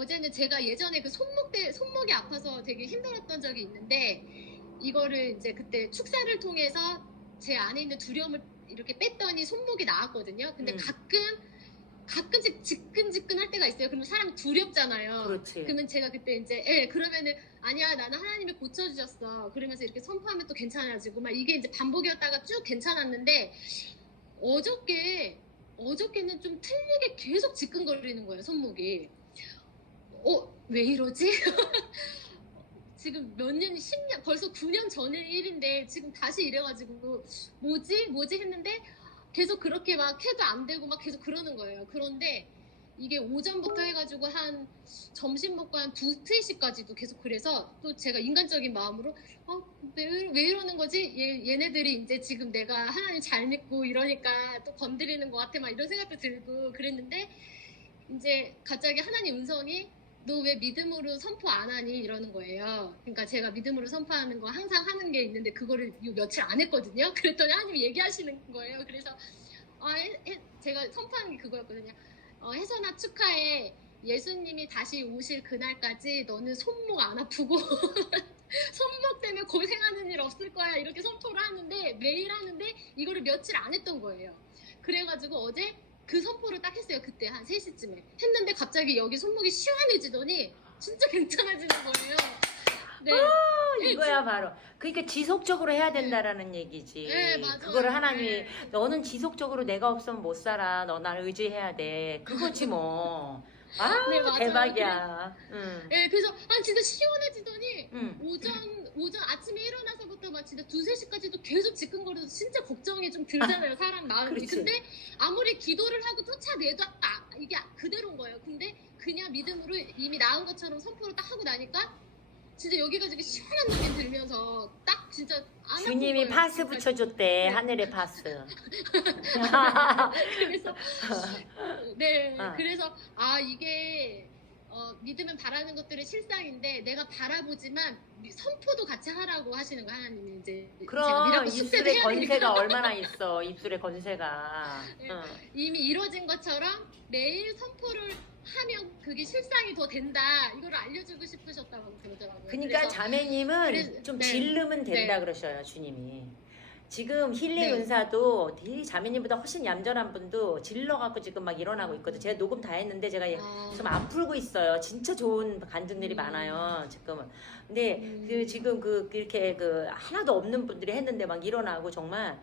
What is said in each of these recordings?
어제는 제가 예전에 그 손목이 아파서 되게 힘들었던 적이 있는데, 이거를 이제 그때 축사를 통해서 제 안에 있는 두려움을 이렇게 뺐더니 손목이 나았거든요. 근데 가끔씩 지끈지끈할 때가 있어요. 그러면 사람이 두렵잖아요. 그렇지. 그러면 제가 그때 이제, 예, 그러면은, 아니야, 나는 하나님이 고쳐주셨어. 그러면서 이렇게 선포하면 또 괜찮아지고, 막 이게 이제 반복이었다가 쭉 괜찮았는데, 어저께는 좀 틀리게 계속 지끈거리는 거예요, 손목이. 왜 이러지? 지금 몇 년, 10년, 벌써 9년 전의 일인데, 지금 다시 이래가지고, 뭐지 했는데, 계속 그렇게 막 해도 안 되고 막 계속 그러는 거예요. 그런데 이게 오전부터 해가지고 한 점심 먹고 한 2, 3시까지도 계속 그래서 또 제가 인간적인 마음으로 왜 이러는 거지? 얘네들이 이제 지금 내가 하나님 잘 믿고 이러니까 또 건드리는 것 같아 막 이런 생각도 들고 그랬는데 이제 갑자기 하나님 음성이 너 왜 믿음으로 선포 안 하니? 이러는 거예요. 그러니까 제가 믿음으로 선포하는 거 항상 하는 게 있는데 그거를 며칠 안 했거든요. 그랬더니 하나님이 얘기하시는 거예요. 그래서 제가 선포하는 게 그거였거든요. 혜선아 축하해. 예수님이 다시 오실 그날까지 너는 손목 안 아프고 손목 때문에 고생하는 일 없을 거야. 이렇게 선포를 하는데 매일 하는데 이거를 며칠 안 했던 거예요. 그래가지고 어제 그 선포를 딱 했어요. 그때 한 3시쯤에 했는데 갑자기 여기 손목이 시원해지더니 진짜 괜찮아지는 거예요. 네. 이거야 바로. 그러니까 지속적으로 해야 된다라는 얘기지. 네, 맞아요. 그거를 하나님이 네. 너는 지속적으로 내가 없으면 못 살아. 너 나를 의지해야 돼. 그거지 뭐. 네, 맞아요. 대박이야. 네, 그래서 진짜 시원해지더니 응. 오전 아침에 일어나서부터 막 진짜 2, 3시까지도 계속 지끈거려서 진짜 걱정이 좀 들잖아요. 사람 마음이. 그렇지. 근데 아무리 기도를 하고 쫓아내도 이게 그대로인 거예요. 근데 그냥 믿음으로 이미 나은 것처럼 선포를 딱 하고 나니까 진짜 여기가 되게 시원한 느낌 들면서 딱 진짜 안 아픈 주님이 거예요, 파스 지금까지. 붙여줬대. 네. 하늘의 파스. 그래서 네, 어. 그래서 이게 믿으면 바라는 것들의 실상인데 내가 바라보지만 선포도 같이 하라고 하시는 거 하나님이 이제 제가 그럼 미라클 숙제도 입술에 해야 건세가 되니까. 얼마나 있어. 입술에 건세가. 네. 응. 이미 이루어진 것처럼 매일 선포를 하면 그게 실상이 더 된다. 이걸 알려주고 싶으셨다고 그러더라고요. 그러니까 그래서 자매님은 좀 네. 질르면 된다 네. 그러셔요, 주님이. 지금 힐링 네. 은사도 이 자매님보다 훨씬 얌전한 분도 질러갖고 지금 막 일어나고 있거든. 제가 녹음 다 했는데 제가 좀 안 풀고 있어요. 진짜 좋은 간증들이 많아요, 지금은. 근데 지금 이렇게 하나도 없는 분들이 했는데 막 일어나고 정말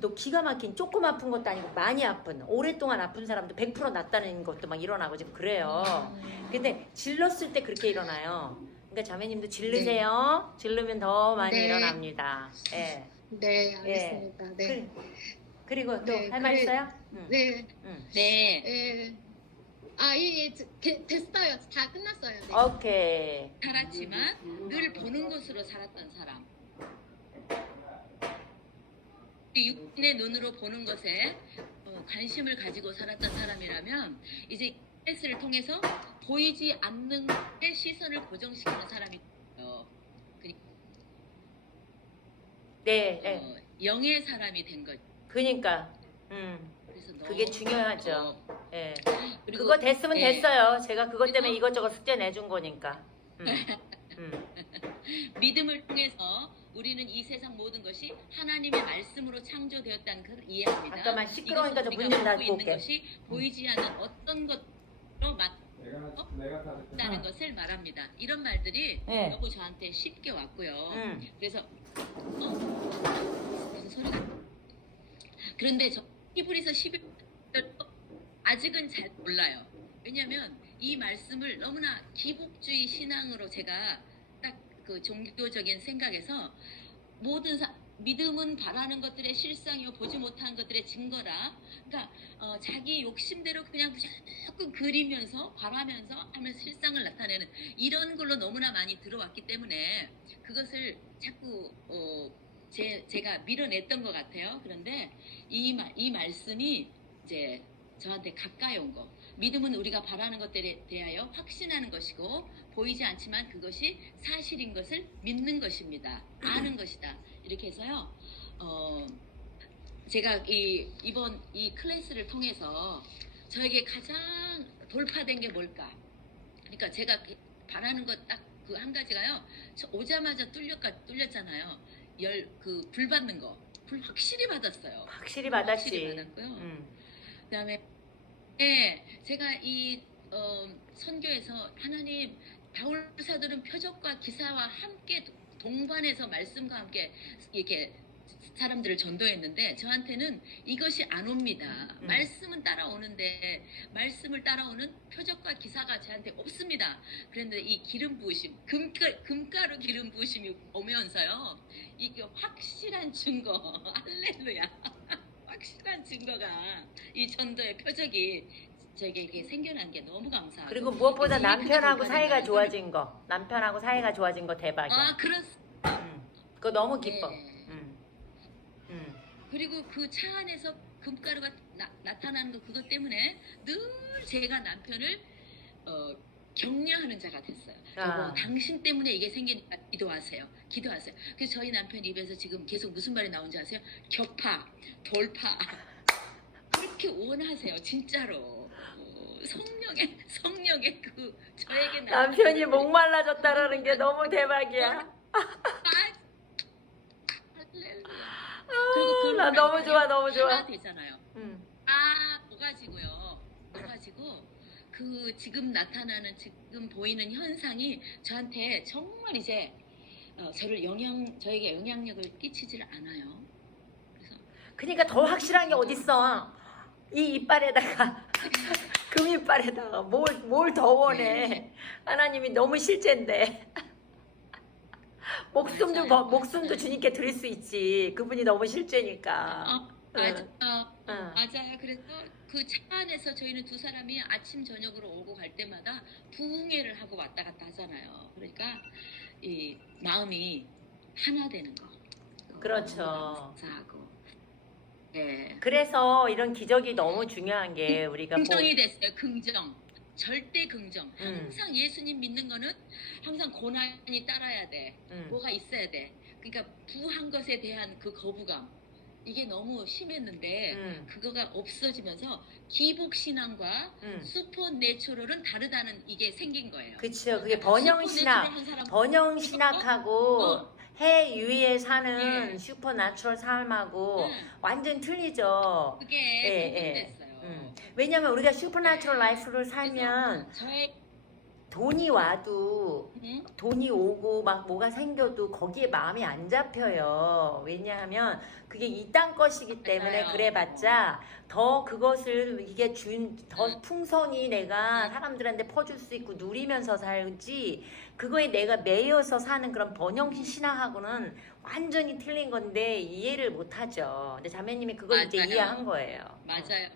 또 기가 막힌 조금 아픈 것도 아니고 많이 아픈 오랫동안 아픈 사람도 100% 낫다는 것도 막 일어나고 지금 그래요. 근데 질렀을 때 그렇게 일어나요. 그러니까 자매님도 질르세요. 질르면 더 많이 네. 일어납니다. 예. 네, 알겠습니다. 네. 그리고 또 네, 할 말 있어요? 응. 네. 응. 네, 예. 됐어요. 다 끝났어요. 네. 오케이. 살았지만 늘 보는 것으로 살았던 사람. 육신의 눈으로 보는 것에 관심을 가지고 살았던 사람이라면 이제 SNS를 통해서 보이지 않는 데 시선을 고정시키는 사람이 네, 네. 영의 사람이 된 거죠. 그래서 그게 중요하죠. 예. 그리고 그거 됐으면 예. 됐어요. 제가 그것 때문에 그리고- 이것저것 숙제 내준 거니까. 믿음을 통해서 우리는 이 세상 모든 것이 하나님의 말씀으로 창조되었다는 것을 이해합니다. 잠깐만, 시끄러우니까 이것은 문 우리가 좀 갖고 닫고 있는 올게. 것이 보이지 않는 어떤 것으로 내가 다 됐구나. 맞다는 것을 말합니다. 이런 말들이 네. 너무 저한테 쉽게 왔고요. 그래서 무슨 소리가? 그런데 저 히브리서 11절 아직은 잘 몰라요. 왜냐하면 이 말씀을 너무나 기복주의 신앙으로 제가 딱 그 종교적인 생각에서 믿음은 바라는 것들의 실상이요 보지 못한 것들의 증거라. 그러니까 자기 욕심대로 그냥 무조건 그리면서 바라면서 하면서 실상을 나타내는 이런 걸로 너무나 많이 들어왔기 때문에 그것을 자꾸 제가 밀어냈던 것 같아요. 그런데 이 말씀이 이제 저한테 가까이 온 거. 믿음은 우리가 바라는 것들에 대하여 확신하는 것이고 보이지 않지만 그것이 사실인 것을 믿는 것입니다. 아는 것이다. 이렇게 해서요. 제가 이번 이 클래스를 통해서 저에게 가장 돌파된 게 뭘까? 그러니까 제가 바라는 것 딱 그 한 가지가요. 저 오자마자 뚫렸잖아요. 불 받는 거. 불 확실히 받았어요. 확실히 확실히 받았지. 받았고요. 그다음에 제가 이 선교에서 하나님 바울 사도는 표적과 기사와 함께 동반해서 말씀과 함께 이렇게 사람들을 전도했는데 저한테는 이것이 안 옵니다. 말씀은 따라오는데 말씀을 따라오는 표적과 기사가 저한테 없습니다. 그런데 이 기름 부으심, 금가루 기름 부으심이 오면서요. 이게 확실한 증거, 할렐루야. 확실한 증거가 이 전도의 표적이 저에게 생겨난 게 너무 감사하고 그리고 무엇보다 그래서 이 남편하고 표적을 사이가 받아가지고 좋아진 거. 남편하고 사이가 좋아진 거 대박이야. 그렇습니다. 그거 너무 기뻐. 네. 그리고 그 차 안에서 금가루가 나타나는 거 그것 때문에 늘 제가 남편을 격려하는 자가 됐어요. 여보, 당신 때문에 이게 생기니까 기도하세요. 기도하세요. 그래서 저희 남편 입에서 지금 계속 무슨 말이 나온지 아세요? 격파, 돌파. 그렇게 원하세요. 진짜로. 성령의 그 저에게 남편이 목말라졌다라는 게 너무 대박이야. 그리고 나 너무 좋아, 너무 좋아. 하나 되잖아요. 뭐가지고 그 지금 나타나는 지금 보이는 현상이 저한테 정말 이제 저에게 영향력을 끼치질 않아요. 그래서 그러니까 더 확실한 게 어딨어. 이 이빨에다가 금 이빨에다가 뭘 더 원해. 하나님이 너무 실제인데. 목숨도 주님께 드릴 수 있지. 그분이 너무 실제니까. 맞아요. 그래서 그 차 안에서 저희는 두 사람이 아침 저녁으로 오고 갈 때마다 부흥회를 하고 왔다 갔다 하잖아요. 그러니까 이 마음이 하나 되는 거. 그렇죠. 감사하고. 네. 그래서 이런 기적이 너무 중요한 게 우리가 긍정이 됐어요. 긍정. 절대 긍정. 항상 예수님 믿는 거는 항상 고난이 따라야 돼. 뭐가 있어야 돼. 그러니까 부한 것에 대한 그 거부감. 이게 너무 심했는데 그거가 없어지면서 기복신앙과 슈퍼내추럴은 다르다는 이게 생긴 거예요. 그렇죠. 그게 번영신학하고 해 위에 사는 슈퍼내추럴 삶하고 완전 틀리죠. 그게 구분됐어요. 왜냐면 우리가 슈퍼내추럴 라이프를 살면 돈이 와도 돈이 오고 막 뭐가 생겨도 거기에 마음이 안 잡혀요. 왜냐하면 그게 이 땅 것이기 때문에 맞아요. 그래봤자 더 그것을 이게 더 풍성히 내가 사람들한테 퍼줄 수 있고 누리면서 살지 그거에 내가 매여서 사는 그런 번영신 신앙하고는 완전히 틀린 건데 이해를 못하죠. 근데 자매님이 그걸 이제 맞아요. 이해한 거예요. 맞아요.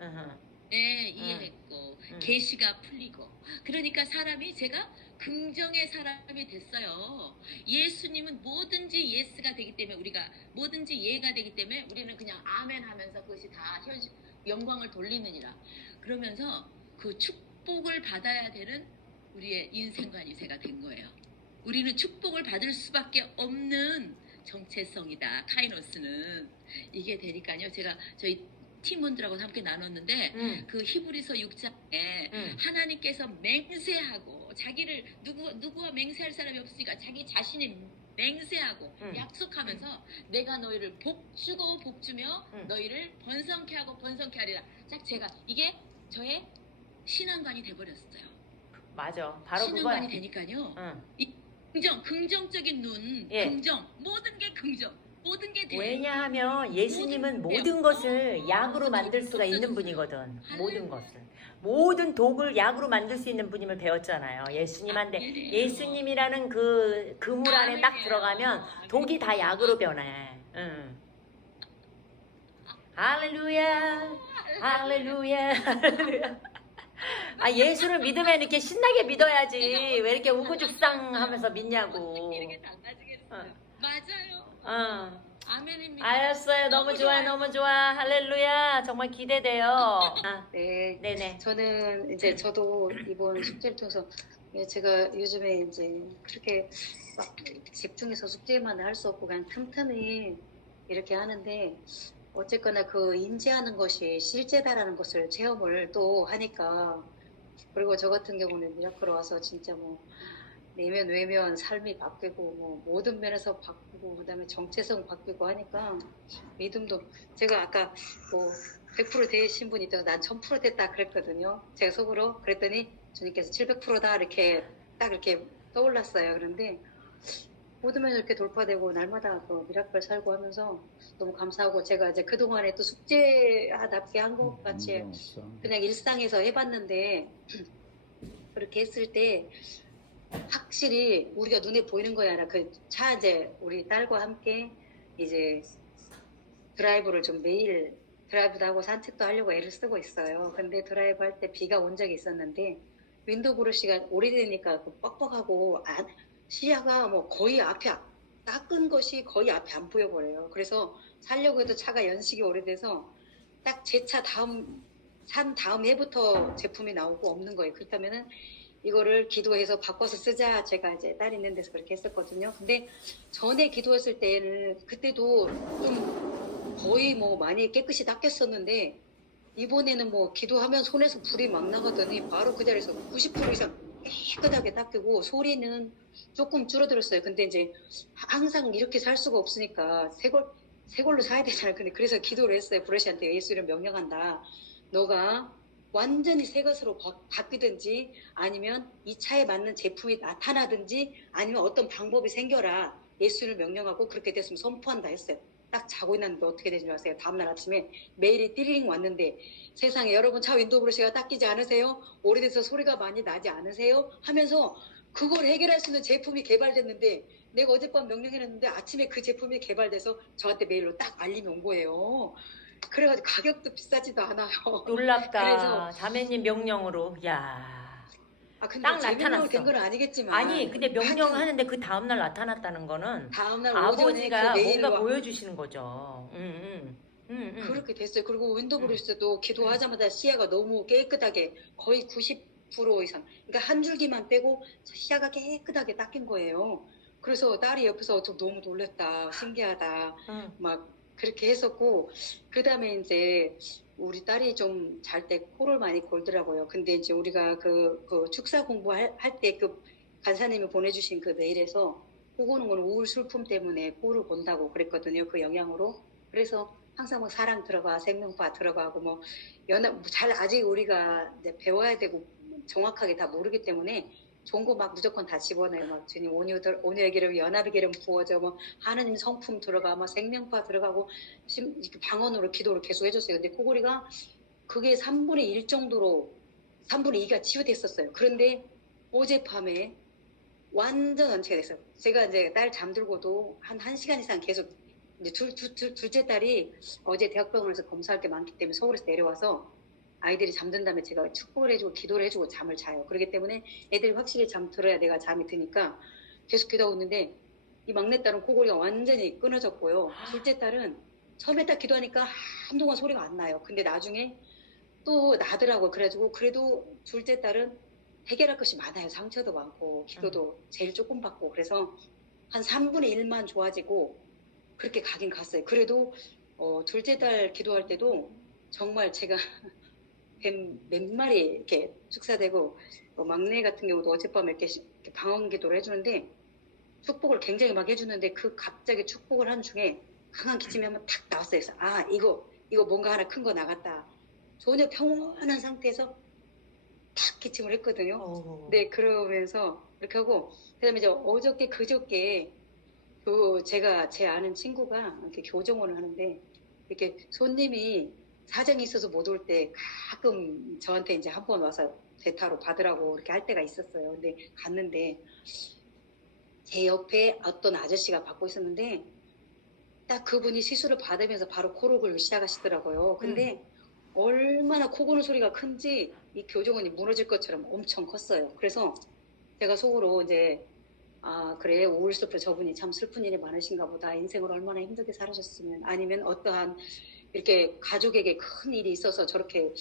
으흠. 네, 이해했고 계시가 풀리고 그러니까 제가 긍정의 사람이 됐어요. 예수님은 뭐든지 예스가 되기 때문에 우리가 뭐든지 예가 되기 때문에 우리는 그냥 아멘 하면서 그것이 다 영광을 돌리느니라. 그러면서 그 축복을 받아야 되는 우리의 인생관이 제가 된 거예요. 우리는 축복을 받을 수밖에 없는 정체성이다. 카이노스는 이게 되니까요. 제가 저희 팀원들하고 함께 나눴는데 그 히브리서 6장에 하나님께서 맹세하고 자기를 누구와 맹세할 사람이 없으니까 자기 자신이 맹세하고 약속하면서 내가 너희를 복주고 복주며 너희를 번성케 하고 번성케 하리라. 제가 이게 저의 신앙관이 돼버렸어요. 맞아. 바로 신앙관이 그거야. 되니까요. 이 긍정적인 눈, 예. 긍정, 모든 게 긍정, 모든 게 돼. 왜냐하면 예수님은 모든 것을 약으로 만들 수가 있는 분이거든. 모든 것을. 모든 독을 약으로 만들 수 있는 분임을 배웠잖아요. 예수님한테. 예수님이라는 그 그물 안에 딱 들어가면 독이 다 약으로 변해. 할렐루야. 할렐루야. 할렐루야. 예수를 믿으면 이렇게 신나게 믿어야지. 왜 이렇게 우후죽상 하면서 믿냐고. 이렇게 달라지겠어요. 맞아요. 아멘입니다. 알았어요. 너무 좋아요. 너무 좋아. 할렐루야. 정말 기대돼요. 네, 네네. 저는 이제 저도 이번 숙제를 통해서 제가 요즘에 이제 그렇게 막 집중해서 숙제만 할 수 없고 그냥 틈틈이 이렇게 하는데 어쨌거나 그 인지하는 것이 실제다라는 것을 체험을 또 하니까 그리고 저 같은 경우는 미라클 와서 진짜 뭐 내면 외면 삶이 바뀌고 뭐 모든 면에서 바뀌고 그다음에 정체성 바뀌고 하니까 믿음도 제가 아까 뭐 100% 되신 분이 있다고 난 1000% 됐다 그랬거든요. 제가 속으로 그랬더니 주님께서 700%다 이렇게 딱 이렇게 떠올랐어요. 그런데 모든 면이 이렇게 돌파되고 날마다 또 미라클 살고 하면서 너무 감사하고 제가 이제 그동안에 또 숙제하답게 한 것 같이 없어. 그냥 일상에서 해봤는데 그렇게 했을 때 확실히 우리가 눈에 보이는 거야. 그 차 이제 우리 딸과 함께 이제 드라이브를 좀 매일 드라이브도 하고 산책도 하려고 애를 쓰고 있어요. 근데 드라이브 할 때 비가 온 적이 있었는데 윈도우 브러쉬가 오래되니까 그 뻑뻑하고 시야가 뭐 거의 앞에 닦은 것이 거의 앞에 안 보여버려요. 그래서 살려고 해도 차가 연식이 오래돼서 딱 제 차 산 다음 해부터 제품이 나오고 없는 거예요. 그렇다면은 이거를 기도해서 바꿔서 쓰자. 제가 이제 딸 있는 데서 그렇게 했었거든요. 근데 전에 기도했을 때는 그때도 좀 거의 뭐 많이 깨끗이 닦였었는데 이번에는 뭐 기도하면 손에서 불이 막 나가더니 바로 그 자리에서 90% 이상 깨끗하게 닦이고 소리는 조금 줄어들었어요. 근데 이제 항상 이렇게 살 수가 없으니까 새 걸로 사야 되잖아요. 근데 그래서 기도를 했어요. 브러쉬한테 예수를 명령한다. 너가 완전히 새 것으로 바뀌든지 아니면 이 차에 맞는 제품이 나타나든지 아니면 어떤 방법이 생겨라. 예수를 명령하고 그렇게 됐으면 선포한다 했어요. 딱 자고 있는데 어떻게 되는지 아세요? 다음날 아침에 메일이 띠링 왔는데 세상에 여러분 차 윈도우 브러쉬가 닦이지 않으세요? 오래돼서 소리가 많이 나지 않으세요? 하면서 그걸 해결할 수 있는 제품이 개발됐는데 내가 어젯밤 명령해놨는데 아침에 그 제품이 개발돼서 저한테 메일로 딱 알림이 온 거예요. 그래가지고 가격도 비싸지도 않아요. 놀랍다. 그래서 자매님 명령으로. 야. 근데 딱 제 명령으로 나타났어. 된 건 아니겠지만 아니 근데 명령하는데 그 다음날 나타났다는 거는 다음날 오전에 그 아버지가 메일로 뭔가 보여주시는 거죠. 그렇게 됐어요. 그리고 윈도우 음. 브러쉬도 기도하자마자 시야가 너무 깨끗하게 거의 90% 이상. 그러니까 한 줄기만 빼고 시야가 깨끗하게 닦인 거예요. 그래서 딸이 옆에서 좀 너무 놀랬다, 신기하다, 응. 막 그렇게 했었고 그 다음에 이제 우리 딸이 좀 잘 때 코를 많이 골더라고요. 근데 이제 우리가 그 축사 공부할 때 그 간사님이 보내주신 그 메일에서 코 고는 건 우울 슬픔 때문에 코를 곤다고 그랬거든요. 그 영향으로. 그래서 항상 뭐 사랑 들어가, 생명파 들어가고 뭐 잘 아직 우리가 이제 배워야 되고 정확하게 다 모르기 때문에 좋은 거 막 무조건 다 집어넣어요. 막 주님 온유의 기름, 연합의 기름 부어져, 뭐 하느님 성품 들어가, 뭐 생명파 들어가고 이렇게 방언으로 기도를 계속 해줬어요. 근데 코골이가 그게 3분의 1 정도로 3분의 2가 치유됐었어요. 그런데 어젯밤에 완전 완치가 됐어요. 제가 이제 딸 잠들고도 한 1시간 이상 계속 이제 둘째 딸이 어제 대학병원에서 검사할 게 많기 때문에 서울에서 내려와서 아이들이 잠든 다음에 제가 축복을 해주고 기도를 해주고 잠을 자요. 그렇기 때문에 애들이 확실히 잠들어야 내가 잠이 드니까 계속 기도하고 있는데 이 막내딸은 코골이가 완전히 끊어졌고요. 둘째 딸은 처음에 딱 기도하니까 한동안 소리가 안 나요. 근데 나중에 또 나더라고요. 그래가지고 그래도 둘째 딸은 해결할 것이 많아요. 상처도 많고 기도도 제일 조금 받고 그래서 한 3분의 1만 좋아지고 그렇게 가긴 갔어요. 그래도 둘째 딸 기도할 때도 정말 제가 뱀 몇 마리 이렇게 축사되고 막내 같은 경우도 어젯밤에 이렇게 방언 기도를 해주는데 축복을 굉장히 막 해주는데 그 갑자기 축복을 하는 중에 강한 기침이 한번 탁 나왔어요. 그래서 이거 뭔가 하나 큰 거 나갔다. 전혀 평온한 상태에서 탁 기침을 했거든요. 네, 그러면서 이렇게 하고 그다음에 이제 어저께 그저께 제가 제 아는 친구가 이렇게 교정원을 하는데 이렇게 손님이 사정이 있어서 못 올 때 가끔 저한테 이제 한 번 와서 대타로 받으라고 이렇게 할 때가 있었어요. 근데 갔는데 제 옆에 어떤 아저씨가 받고 있었는데 딱 그분이 시술을 받으면서 바로 코를 골기 시작하시더라고요. 근데 얼마나 코 고는 소리가 큰지 이 교정원이 무너질 것처럼 엄청 컸어요. 그래서 제가 속으로 이제 그래 우울 슬픈 저분이 참 슬픈 일이 많으신가 보다. 인생을 얼마나 힘들게 살으셨으면 아니면 어떠한 이렇게 가족에게 큰 일이 있어서 저렇게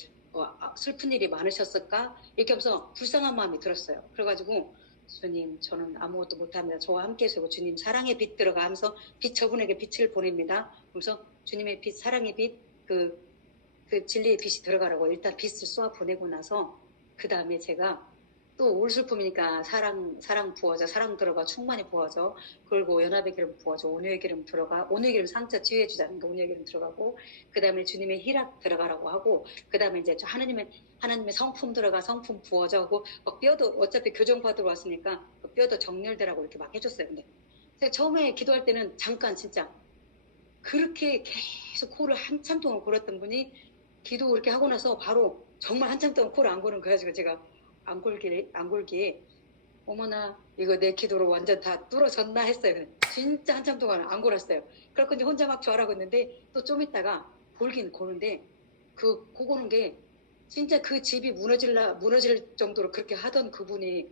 슬픈 일이 많으셨을까 이렇게 하면서 불쌍한 마음이 들었어요. 그래가지고 주님 저는 아무것도 못합니다. 저와 함께 해서 주님 사랑의 빛 들어가 하면서 빛 저분에게 빛을 보냅니다. 그래서 주님의 빛 사랑의 빛 그 진리의 빛이 들어가라고 일단 빛을 쏘아 보내고 나서 그 다음에 제가 또 올 슬픔이니까 사랑 부어져, 사랑 들어가, 충만히 부어져. 그리고 연합의 기름 부어져, 온유의 기름 들어가. 온유의 기름 상처 치유해 주자는 게 온유의 기름 들어가고, 그 다음에 주님의 희락 들어가라고 하고, 그 다음에 이제 하나님의 성품 들어가, 성품 부어져 하고, 막 뼈도 어차피 교정 받으러 왔으니까 그 뼈도 정렬되라고 이렇게 막 해줬어요. 근데 제가 처음에 기도할 때는 잠깐 진짜 그렇게 계속 코를 한참 동안 골았던 분이 기도 그렇게 하고 나서 바로 정말 한참 동안 코를 안 고는 거야. 제가 안 골기에 어머나 이거 내 기도로 완전 다 뚫어졌나 했어요. 진짜 한참 동안 안 골았어요. 그래서 이제 혼자 막 좋아하고 있는데 또 좀 있다가 골긴 고는데 그 고고는 게 진짜 그 집이 무너질 정도로 그렇게 하던 그분이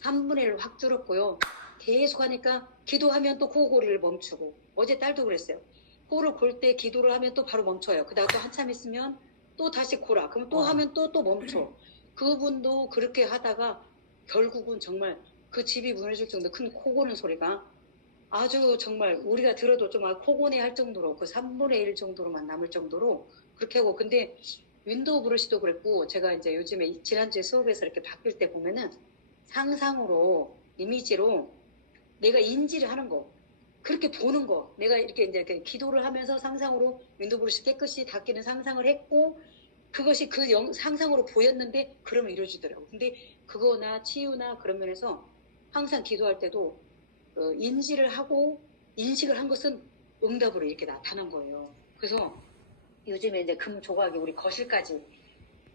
3분의 1 확 줄었고요. 계속 하니까 기도하면 또 코골이를 멈추고 어제 딸도 그랬어요. 코를 골 때 기도를 하면 또 바로 멈춰요. 그다음 또 한참 있으면 또 다시 골아. 그럼 또 하면 또 멈춰. 그분도 그렇게 하다가 결국은 정말 그 집이 무너질 정도 큰 코 고는 소리가 아주 정말 우리가 들어도 좀 코고네 할 정도로 그 3분의 1 정도로만 남을 정도로 그렇게 하고 근데 윈도우 브러쉬도 그랬고 제가 이제 요즘에 지난주에 수업에서 이렇게 바뀔 때 보면은 상상으로 이미지로 내가 인지를 하는 거 그렇게 보는 거 내가 이렇게 이제 기도를 하면서 상상으로 윈도우 브러쉬 깨끗이 닦이는 상상을 했고 그것이 상상으로 보였는데 그러면 이루어지더라고. 근데 그거나 치유나 그런 면에서 항상 기도할 때도 인지를 하고 인식을 한 것은 응답으로 이렇게 나타난 거예요. 그래서 요즘에 이제 금 조각이 우리 거실까지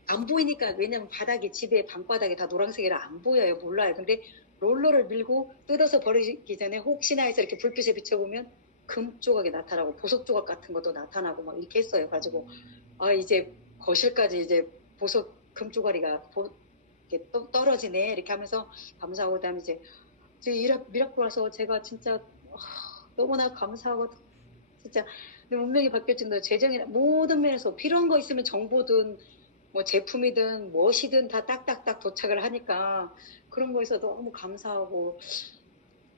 안 보이니까 왜냐면 바닥이 집에 방바닥이 다 노란색이라 안 보여요. 몰라요. 근데 롤러를 밀고 뜯어서 버리기 전에 혹시나 해서 이렇게 불빛에 비춰보면 금 조각이 나타나고 보석 조각 같은 것도 나타나고 막 이렇게 했어요. 가지고 이제 거실까지 이제 보석 금 조각이가 이렇게 떨어지네 이렇게 하면서 감사하고 그다음에 이제 미라클 와서 제가 진짜 너무나 감사하고 진짜 내 운명이 바뀔 정도로 재정이나 모든 면에서 필요한 거 있으면 정보든 뭐 제품이든 무엇이든 다 딱딱딱 도착을 하니까 그런 거에서 너무 감사하고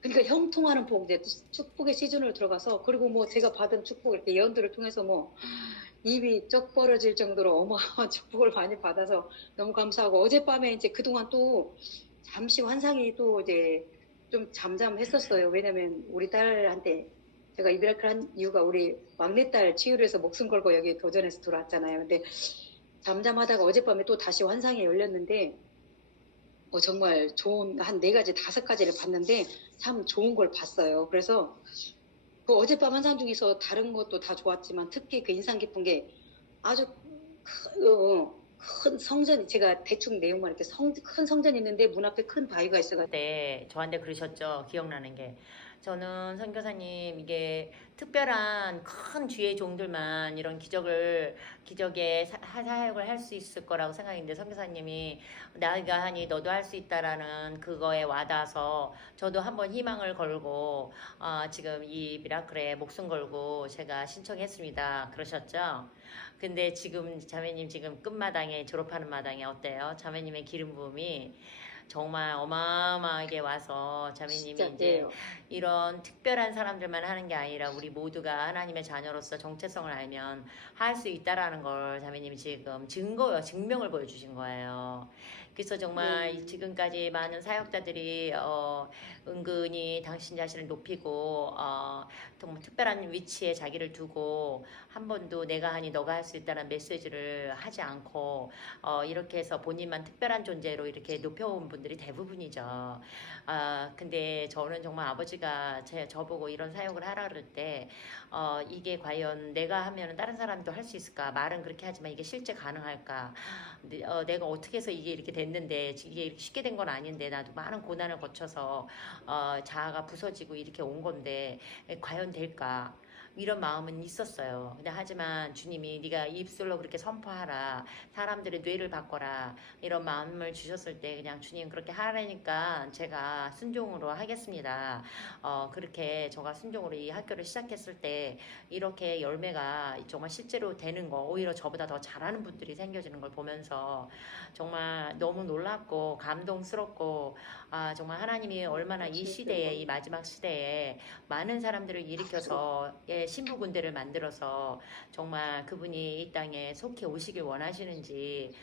그러니까 형통하는 복 이제 축복의 시즌으로 들어가서 그리고 뭐 제가 받은 축복 이렇게 예언들을 통해서 뭐 입이 쩍 벌어질 정도로 어마어마한 축복을 많이 받아서 너무 감사하고 어젯밤에 이제 그동안 또 잠시 환상이 또 이제 좀 잠잠했었어요. 왜냐면 우리 딸한테 제가 이 미라클 한 이유가 우리 막내딸 치유를 해서 목숨 걸고 여기 도전해서 들어왔잖아요. 근데 잠잠하다가 어젯밤에 또 다시 환상이 열렸는데 정말 좋은 한 4가지 5가지를 봤는데 참 좋은 걸 봤어요. 그래서 그 어젯밤 환상 중에서 다른 것도 다 좋았지만 특히 그 인상 깊은 게 아주 큰 성전이 제가 대충 내용만 이렇게 큰 성전이 있는데 문 앞에 큰 바위가 있어가지고 네, 저한테 그러셨죠. 기억나는 게. 저는 선교사님 이게 특별한 큰 주의 종들만 이런 기적의 사역을 할 수 있을 거라고 생각했는데 선교사님이 나가 하니 너도 할 수 있다라는 그거에 와닿아서 저도 한번 희망을 걸고 지금 이 미라클에 목숨 걸고 제가 신청했습니다. 그러셨죠? 근데 지금 자매님 지금 끝마당에 졸업하는 마당에 어때요? 자매님의 기름 부음이 정말 어마어마하게 와서 자매님이 이제 진짜예요. 이런 특별한 사람들만 하는 게 아니라 우리 모두가 하나님의 자녀로서 정체성을 알면 할 수 있다라는 걸 자매님이 지금 증명을 보여주신 거예요. 그래서 정말 지금까지 많은 사역자들이 은근히 당신 자신을 높이고 정말 특별한 위치에 자기를 두고 한 번도 내가 하니 너가 할 수 있다는 메시지를 하지 않고 이렇게 해서 본인만 특별한 존재로 이렇게 높여온 분들이 대부분이죠. 근데 저는 정말 아버지가 저보고 이런 사역을 하라 그럴 때 이게 과연 내가 하면 다른 사람도 할 수 있을까? 말은 그렇게 하지만 이게 실제 가능할까? 내가 어떻게 해서 이게 이렇게 됐는데 이게 이렇게 쉽게 된 건 아닌데 나도 많은 고난을 거쳐서 자아가 부서지고 이렇게 온 건데 과연 될까? 이런 마음은 있었어요. 근데 하지만 주님이 네가 입술로 그렇게 선포하라. 사람들의 뇌를 바꿔라. 이런 마음을 주셨을 때 그냥 주님 그렇게 하라니까 제가 순종으로 하겠습니다. 그렇게 제가 순종으로 이 학교를 시작했을 때 이렇게 열매가 정말 실제로 되는 거 오히려 저보다 더 잘하는 분들이 생겨지는 걸 보면서 정말 너무 놀랍고 감동스럽고 정말 하나님이 얼마나 이 시대에 이 마지막 시대에 많은 사람들을 일으켜서 하나의 신부 군대를 만들어서 정말 그분이 이 땅에 속히 오시길 원하시는지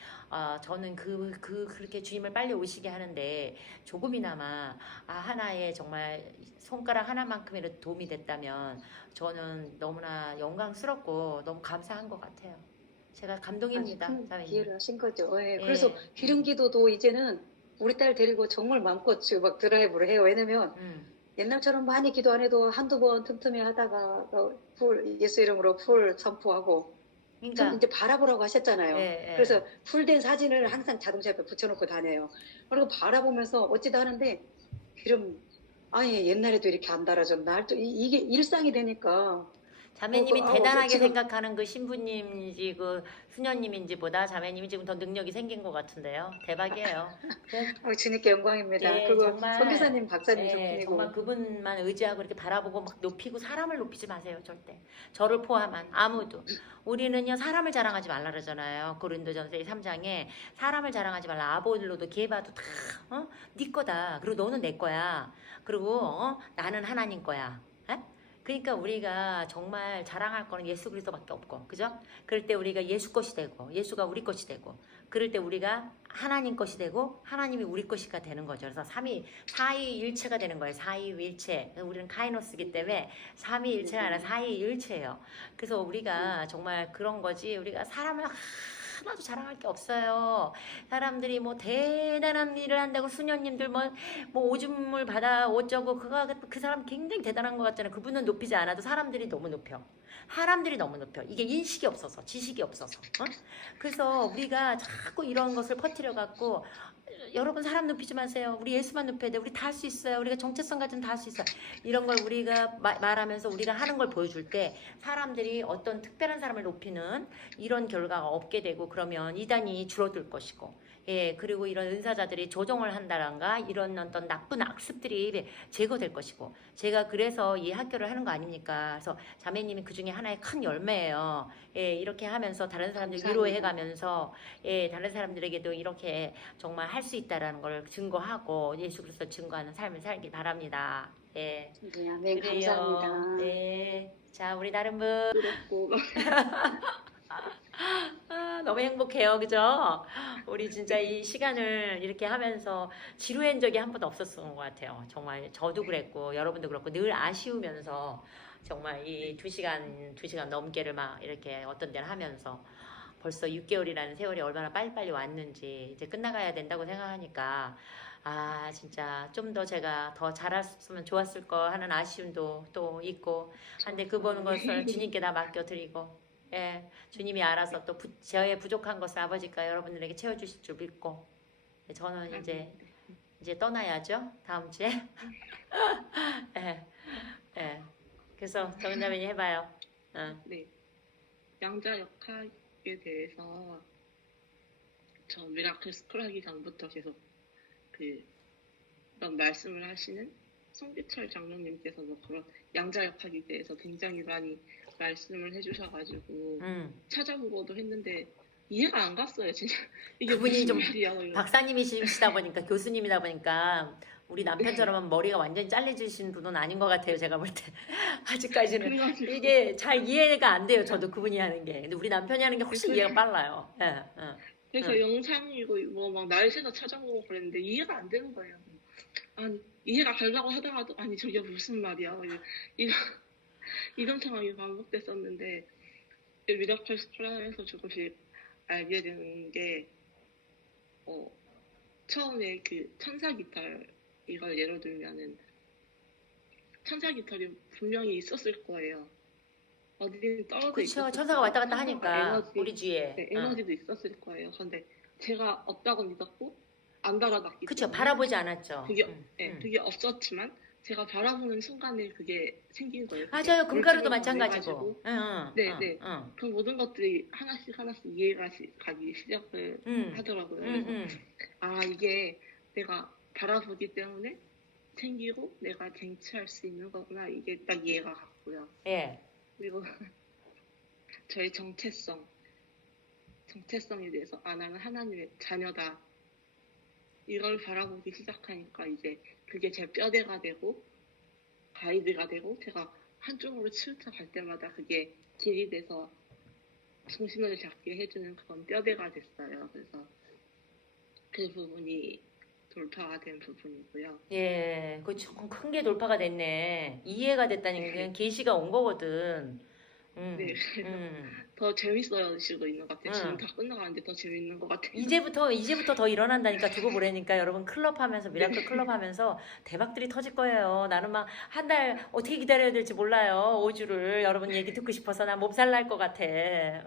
저는 그렇게 주님을 빨리 오시게 하는데 조금이나마 하나의 정말 손가락 하나만큼이라도 도움이 됐다면 저는 너무나 영광스럽고 너무 감사한 것 같아요. 제가 감동입니다. 큰 사모님. 기회를 하신 거죠. 예. 예. 그래서 기름 기도도 이제는 우리 딸 데리고 정말 마음껏 막 드라이브를 해요. 왜냐면 옛날처럼 많이 기도 안 해도 한두 번 틈틈이 하다가 풀 예수 이름으로 풀 선포하고 좀 그러니까 이제 바라보라고 하셨잖아요. 예, 예. 그래서 풀된 사진을 항상 자동차 옆에 붙여놓고 다녀요. 그리고 바라보면서 어찌다 하는데 기름 아니 옛날에도 이렇게 안 달아졌나 또 이게 일상이 되니까 자매님이 저 대단하게 지금- 생각하는 그 신부님인지 그 수녀님인지보다 자매님이 지금 더 능력이 생긴 것 같은데요. 대박이에요. 주님께 영광입니다. 예, 그거 정말, 선교사님 박사님 예, 덕분이고 정말 그분만 의지하고 이렇게 바라보고 막 높이고 사람을 높이지 마세요. 절대. 저를 포함한 아무도. 우리는요 사람을 자랑하지 말라 그러잖아요. 고린도전서 3장에 사람을 자랑하지 말라. 아볼로도 게바도 다 네 거다. 그리고 너는 내 거야. 그리고 나는 하나님 거야. 에? 그러니까 우리가 정말 자랑할 거는 예수 그리스도밖에 없고, 그죠? 그럴 때 우리가 예수 것이 되고, 예수가 우리 것이 되고, 그럴 때 우리가 하나님 것이 되고, 하나님이 우리 것이가 되는 거죠. 그래서 사위일체가 되는 거예요. 사위일체. 우리는 카이노스기 때문에 삼위일체가 아니라 사위일체예요. 그래서 우리가 정말 그런 거지, 우리가 사람을 하나도 자랑할 게 없어요. 사람들이 뭐 대단한 일을 한다고 수녀님들 뭐 오줌을 받아 어쩌고 그 사람 굉장히 대단한 것 같잖아요. 그분은 높이지 않아도 사람들이 너무 높여. 사람들이 너무 높여. 이게 인식이 없어서 지식이 없어서. 그래서 우리가 자꾸 이런 것을 퍼뜨려 갖고 여러분 사람 높이지 마세요. 우리 예수만 높여야 돼. 우리 다 할 수 있어요. 우리가 정체성 가진 다 할 수 있어요. 이런 걸 우리가 말하면서 우리가 하는 걸 보여줄 때 사람들이 어떤 특별한 사람을 높이는 이런 결과가 없게 되고 그러면 이단이 줄어들 것이고 예 그리고 이런 은사자들이 조정을 한다던가 이런 어떤 나쁜 악습들이 제거될 것이고 제가 그래서 이 학교를 하는 거 아닙니까? 그래서 자매님이 그 중에 하나의 큰 열매예요. 예 이렇게 하면서 다른 사람들 위로해가면서 예 다른 사람들에게도 이렇게 정말 할 수 있다라는 걸 증거하고 예수 그리스도 증거하는 삶을 살길 바랍니다. 예. 네, 그래요. 감사합니다. 네. 자, 우리 다른 분. 그렇고 너무 행복해요. 그죠? 우리 진짜 이 시간을 이렇게 하면서 지루한 적이 한 번도 없었던 것 같아요. 정말 저도 그랬고, 여러분도 그렇고, 늘 아쉬우면서 정말 이 2시간 넘게를 막 이렇게 어떤 데는 하면서 벌써 6개월이라는 세월이 얼마나 빨리빨리 왔는지 이제 끝나가야 된다고 생각하니까 진짜 좀 더 제가 더 잘했으면 좋았을 거 하는 아쉬움도 또 있고 한데 그 보는 것을 주님께 다 맡겨드리고 예 주님이 알아서 또 저의 부족한 것을 아버지가 여러분들에게 채워주실 줄 믿고 저는 이제 떠나야죠 다음 주에 예 그래서 정자매님 해봐요. 네, 양자 역학에 대해서 저 미라클 스쿨 하기 전부터 계속 그런 말씀을 하시는 송기철 장로님께서도 그런 양자 역학에 대해서 굉장히 많이 말씀을 해주셔가지고 찾아보고도 했는데 이해가 안 갔어요 진짜. 이게 그분이 무슨 좀 말이야, 이거. 박사님이시다 보니까 교수님이다 보니까 우리 남편처럼 머리가 완전히 잘려지신 분은 아닌 것 같아요. 제가 볼 때 아직까지는 그래가지고 이게 잘 이해가 안 돼요. 저도 그분이 하는 게. 근데 우리 남편이 하는 게 훨씬 이해가 빨라요. 예, 그래서 영상이고 뭐 막 날씨도 찾아보고 그랬는데 이해가 안 되는 거예요. 아니 이해가 가려고 하다가도 아니 저게 무슨 말이야 이런 상황이 반복됐었는데 미라클 스쿨하면서 조금씩 알게 되는 게 처음에 그 천사 깃털 이걸 예로 들면은 천사 깃털이 분명히 있었을 거예요. 어디든 떨어져 그렇죠. 있었을 천사가 왔다 갔다 거예요. 하니까 에너지, 우리 주위에. 네, 에너지도 있었을 거예요. 근데 제가 없다고 믿었고 안 바라봤기 그렇죠. 때문에 바라보지 않았죠. 그게 없었지만 제가 바라보는 순간에 그게 생긴 거예요. 맞아요. 금가루도 물질을 마찬가지고. 네. 그 모든 것들이 하나씩 이해가 가기 시작을 하더라고요. 그래서 이게 내가 바라보기 때문에 생기고 내가 쟁취할 수 있는 거구나. 이게 딱 이해가 갔고요. 예. 그리고 저의 정체성에 대해서 나는 하나님의 자녀다. 이걸 바라보기 시작하니까 이제 그게 제 뼈대가 되고 가이드가 되고 제가 한쪽으로 치우쳐 갈 때마다 그게 길이 돼서 정신을 잡게 해주는 그런 뼈대가 됐어요. 그래서 그 부분이 돌파가 된 부분이고요. 예, 그 좀 큰 게 돌파가 됐네. 이해가 됐다는 게 계시가 온 거거든. 네. 음. 더 재밌어지고 있는 것 같아요. 지금 응. 다 끝나가는데 더 재밌는 것 같아요. 이제부터 더 일어난다니까 두고 보라니까 여러분 클럽 하면서 미라클 클럽 하면서 대박들이 터질 거예요. 나는 막 한 달 어떻게 기다려야 될지 몰라요. 5주를 여러분 얘기 듣고 싶어서 나 몸살 날 것 같아. 예.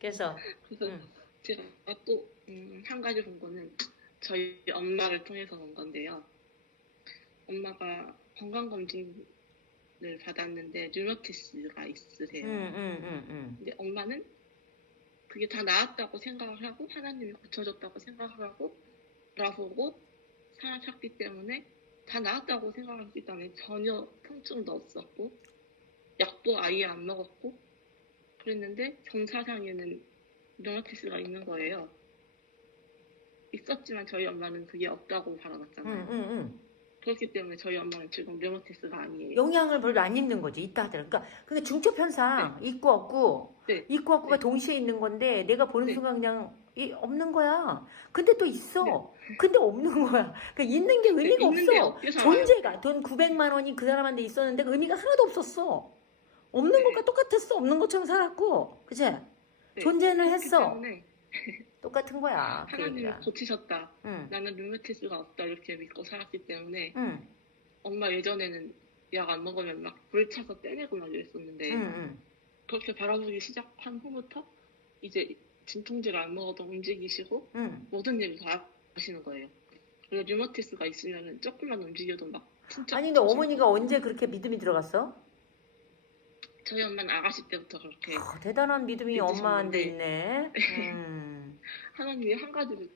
그래서 그래서 응. 제가 또 한 가지 본 거는 저희 엄마를 통해서 본 건데요. 엄마가 건강검진을 받았는데 류마티스가 있으세요. 근데 엄마는 그게 다 나았다고 생각을 하고 하나님이 고쳐줬다고 생각을 하고 나보고 살아찼기 때문에 다 나았다고 생각했기 때문에 전혀 통증도 없었고 약도 아예 안 먹었고 그랬는데 정사상에는 류마티스가 있는 거예요. 있었지만 저희 엄마는 그게 없다고 바라봤잖아요. 그렇기 때문에 저희 엄마는 지금 류마티스가 아니에요. 영향을 별로 안 입는 거지. 있다 하더라도. 그러니까 근데 중첩 현상 있고 없고 네. 있고 없고가 네. 동시에 있는 건데 내가 보는 네. 순간 그냥 없는 거야. 근데 또 있어. 네. 근데 없는 거야. 그러니까 있는 게 의미가 있는데 없어. 없게 살아요. 존재가 돈 900만 원이 그 사람한테 있었는데 그 의미가 하나도 없었어. 없는 네. 것과 똑같았어. 없는 것처럼 살았고. 그치? 네. 존재는 그렇기 했어. 때문에 똑같은 거야. 그 하나님이 얘기가. 고치셨다. 응. 나는 류마티스가 없다 이렇게 믿고 살았기 때문에 응. 엄마 예전에는 약 안 먹으면 막 불 차서 떼내고 막 이랬었는데 응. 그렇게 바라보기 시작한 후부터 이제 진통제를 안 먹어도 움직이시고 응. 모든 일을 다 하시는 거예요. 그래서 류마티스가 있으면은 조금만 움직여도 막 진짜 아니 근데 어머니가 언제 그렇게 믿음이 들어갔어? 저희 엄마는 아가씨 때부터 그렇게 대단한 믿음이 믿으셨는데. 엄마한테 있네. 하나님이 한 가지를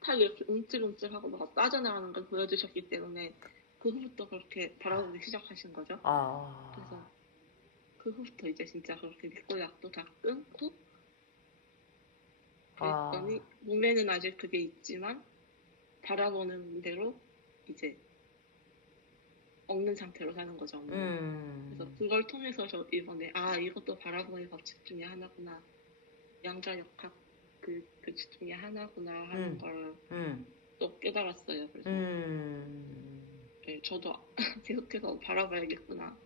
팔 이렇게 움찔움찔하고 막 빠져나가는 걸 보여주셨기 때문에 그 후부터 그렇게 바라보기 시작하신 거죠. 그래서 그 후부터 이제 진짜 그렇게 믿고 약도 다 끊고 그랬더니 몸에는 아직 그게 있지만 바라보는 대로 이제 없는 상태로 사는 거죠. 그래서 그걸 통해서 저 이번에 이것도 바라보는 법칙 중에 하나구나. 양자역학 그 법칙 중에 하나구나 하는 걸 또 깨달았어요. 그래서 네, 저도 계속해서 바라봐야겠구나.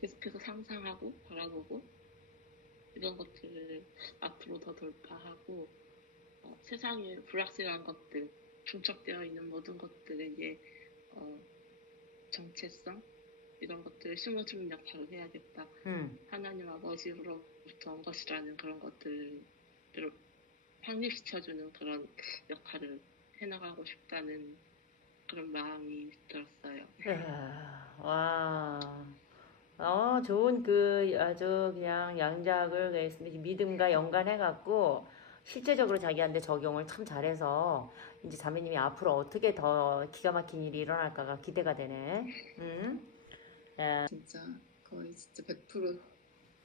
계속해서 상상하고 바라보고 이런 것들을 앞으로 더 돌파하고 세상에 불확실한 것들, 중첩되어 있는 모든 것들에게 정체성 이런 것들을 심어주는 역할을 해야겠다. 하나님 아버지로부터 온 것이라는 그런 것들을 확립시켜주는 그런 역할을 해나가고 싶다는 그런 마음이 들었어요. 좋은 아주 그냥 양작을 믿음과 연관해갖고 실제적으로 자기한테 적용을 참 잘해서 이제 자매님이 앞으로 어떻게 더 기가 막힌 일이 일어날까가 기대가 되네. 진짜 거의 진짜 100%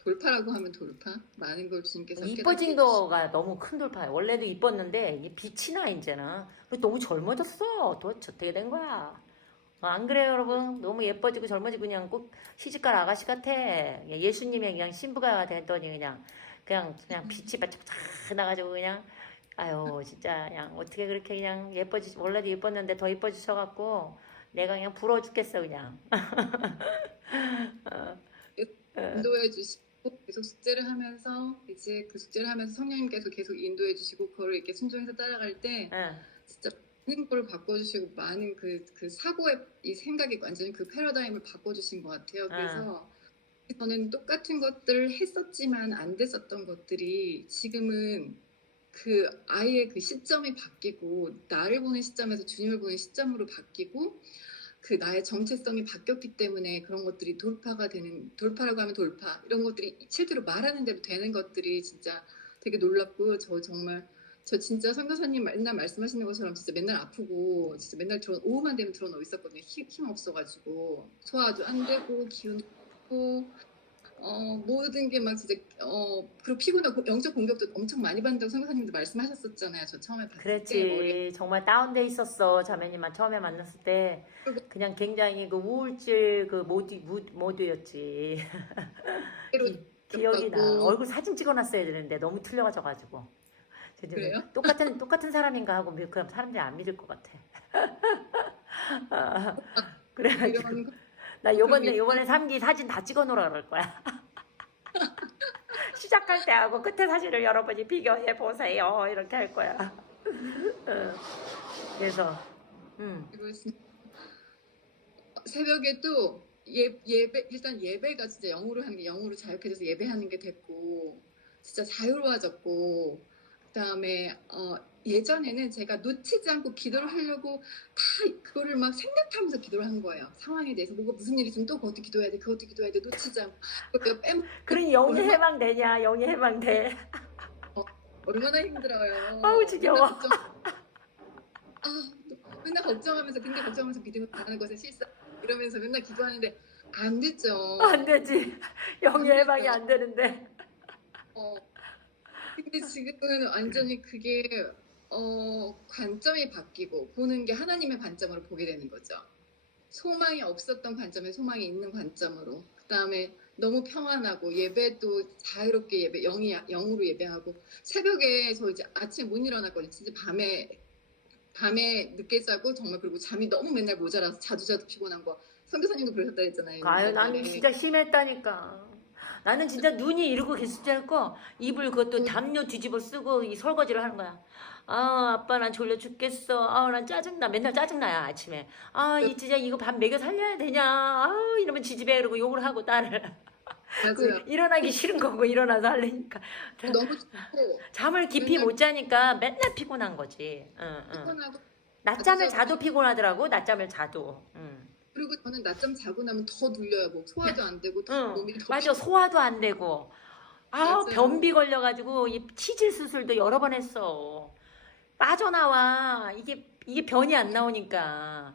돌파라고 하면 돌파. 많은 걸 주님께서 이뻐진 거가 너무 큰 돌파야. 원래도 이뻤는데 이게 빛이 나 이제는. 너무 젊어졌어. 도대체 어떻게 된 거야? 안 그래요 여러분? 너무 예뻐지고 젊어지고 그냥 꼭 시집갈 아가씨 같아. 예수님의 그냥 신부가 됐더니 그냥 빛이 바짝바짝 나가지고 그냥 아유 진짜 그냥 어떻게 그렇게 그냥 원래도 예뻤는데 더 예뻐지셔갖고 내가 그냥 부러워 죽겠어 그냥. 인도해 주시고 계속 숙제를 하면서 이제 그 숙제를 하면서 성령님께서 계속 인도해 주시고 그걸 이렇게 순종해서 따라갈 때 진짜 많은 걸 바꿔주시고 많은 그 사고의 이 생각이 완전히 그 패러다임을 바꿔주신 것 같아요. 그래서 저는 똑같은 것들을 했었지만 안 됐었던 것들이 지금은 그 아예 그 시점이 바뀌고 나를 보는 시점에서 주님을 보는 시점으로 바뀌고 그 나의 정체성이 바뀌었기 때문에 그런 것들이 돌파라고 하면 돌파 이런 것들이 실제로 말하는 대로 되는 것들이 진짜 되게 놀랍고 저 진짜 선교사님 맨날 말씀하시는 것처럼 진짜 맨날 아프고 진짜 맨날 오후만 되면 드러누워 있었거든요. 힘 없어가지고 소화도 안 되고 기운도 없고 모든 게 막 진짜 그리고 피곤하고 영적 공격도 엄청 많이 받는다고 선교사님도 말씀하셨었잖아요. 저 처음에 봤을 때 그렇지. 정말 다운돼 있었어. 자매님만 처음에 만났을 때 그냥 굉장히 그 우울증 그 모드였지. 기억이 나. 얼굴 사진 찍어놨어야 되는데 너무 틀려가지고. 그래요? 똑같은 사람인가 하고 그럼 사람들이 안 믿을 것 같아. 그래가지고 나 요번에 3기 사진 다 찍어놓으라 그럴 거야. 시작할 때 하고 끝에 사진을 여러분이 비교해 보세요. 이렇게 할 거야. 그래서 그리고 새벽에 또 예배 일단 예배가 진짜 영으로 하는 게 영으로 자유케 돼서 예배하는 게 됐고 진짜 자유로워졌고 그다음에 예전에는 제가 놓치지 않고 기도를 하려고 다 그거를 막 생각하면서 기도를 한 거예요. 상황에 대해서 뭐가 무슨 일이 있으면 또 그것도 기도해야 돼, 그것도 기도해야 돼, 놓치지 않고. 그러니 영이 해방되냐? 영이 해방돼. 얼마나 힘들어요. 아우 지겨워. 맨날 걱정하면서 근데 걱정하면서 믿음을 하는 것에 실사 이러면서 맨날 기도하는데 안 됐죠. 안 되지. 영이 해방이 안 되는데. 근데 지금은 완전히 그게 관점이 바뀌고 보는 게 하나님의 관점으로 보게 되는 거죠. 소망이 없었던 관점에 소망이 있는 관점으로. 그다음에 너무 평안하고 예배도 자유롭게 영으로 예배하고 새벽에 저 이제 아침에 못 일어났거든요. 진짜 밤에 늦게 자고 정말 그리고 잠이 너무 맨날 모자라서 자주 피곤한 거. 선교사님도 그러셨다 했잖아요. 아유 나는 진짜 심했다니까. 나는 진짜 눈이 이러고 계실 줄 알고 이불 그것도 담요 뒤집어 쓰고 이 설거지를 하는 거야. 아빠 난 졸려 죽겠어. 난 짜증나. 맨날 짜증나야 아침에. 이 진짜 이거 밥 먹여 살려야 되냐. 이러면 지지배 그러고 욕을 하고 딸을. 일어나기 싫은 거고 일어나서 하려니까. 너무 좋고 잠을 깊이 못 자니까 맨날 피곤한 거지. 피곤하고 낮잠을 자도 피곤하더라고. 낮잠을 자도. 그리고 저는 낮잠 자고 나면 더 눌려요. 뭐 소화도 안 되고 몸이 더 맞아. 소화도 안 되고. 맞아요. 변비 걸려가지고 이 치질 수술도 여러 번 했어. 빠져나와. 이게 변이 안 나오니까.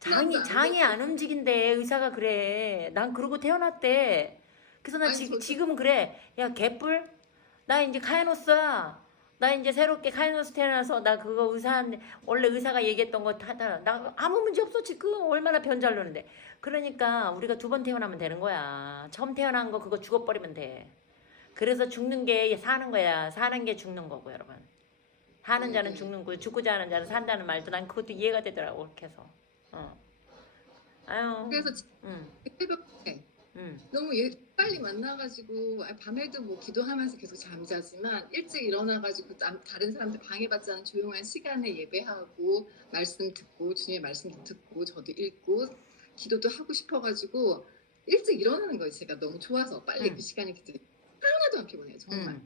장이 안 움직인대. 의사가 그래. 난 그러고 태어났대. 그래서 나 지금은 그래. 야 개뿔. 나 이제 카이노스야. 나 이제 새롭게 카이노스 태어나서 나 그거 의사한테 원래 의사가 얘기했던 거 하다 나 아무 문제 없어 지금 얼마나 변잘르는데 그러니까 우리가 2번 태어나면 되는 거야. 처음 태어난 거 그거 죽어버리면 돼. 그래서 죽는 게 사는 거야. 사는 게 죽는 거고 여러분. 사는 자는 죽는 거고 죽고자 하는 자는 산다는 말도 난 그것도 이해가 되더라고 그렇게 해서. 아유. 그래서 새벽에 너무 빨리 만나가지고 밤에도 뭐 기도하면서 계속 잠자지만 일찍 일어나가지고 다른 사람들 방해받지 않은 조용한 시간에 예배하고 말씀 듣고 주님의 말씀도 듣고 저도 읽고 기도도 하고 싶어가지고 일찍 일어나는 거예요. 제가 너무 좋아서 빨리 그 시간이 하나도 안 피곤해요. 정말.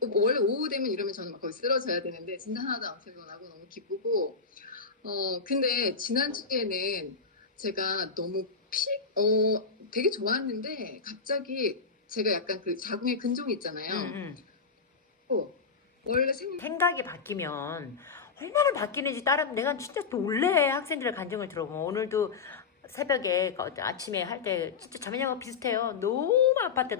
원래 오후 되면 이러면 저는 막 거의 쓰러져야 되는데 진짜 하나도 안 피곤하고 너무 기쁘고 근데 지난주에는 제가 너무 되게 좋았는데 갑자기 제가 약간 그 자궁의 근종이 있잖아요. 원래 생각이 바뀌면 얼마나 바뀌는지 따르면 내가 진짜 놀래. 학생들의 간증을 들어보면 오늘도 새벽에 아침에 할 때 진짜 자매님하고 비슷해요. 너무 아팠대.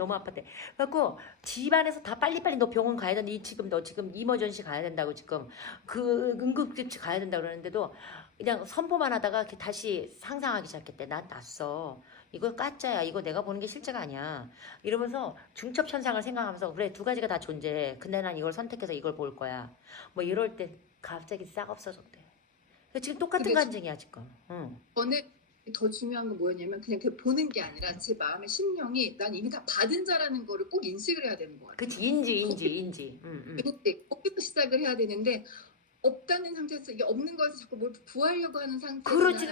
그래갖고 집안에서 다 빨리빨리 너 병원 가야 된다. 너 지금 이머전시 가야 된다고 지금 그 응급조치 가야 된다고 그러는데도 그냥 선포만 하다가 다시 상상하기 시작했대. 난 났어. 이거 가짜야. 이거 내가 보는 게 실제가 아니야. 이러면서 중첩 현상을 생각하면서 그래 2가지가 다 존재해. 근데 난 이걸 선택해서 이걸 볼 거야. 뭐 이럴 때 갑자기 싹 없어졌대. 지금 똑같은 간증이야 지금. 저는 더 중요한 건 뭐였냐면 그냥 보는 게 아니라 제 마음의 심령이 난 이미 다 받은 자라는 거를 꼭 인식을 해야 되는 거 같아요. 그치 인지. 거기서 시작을 해야 되는데 없다는 상태에서 이게 없는 거에서 자꾸 뭘 구하려고 하는 상태. 그렇지.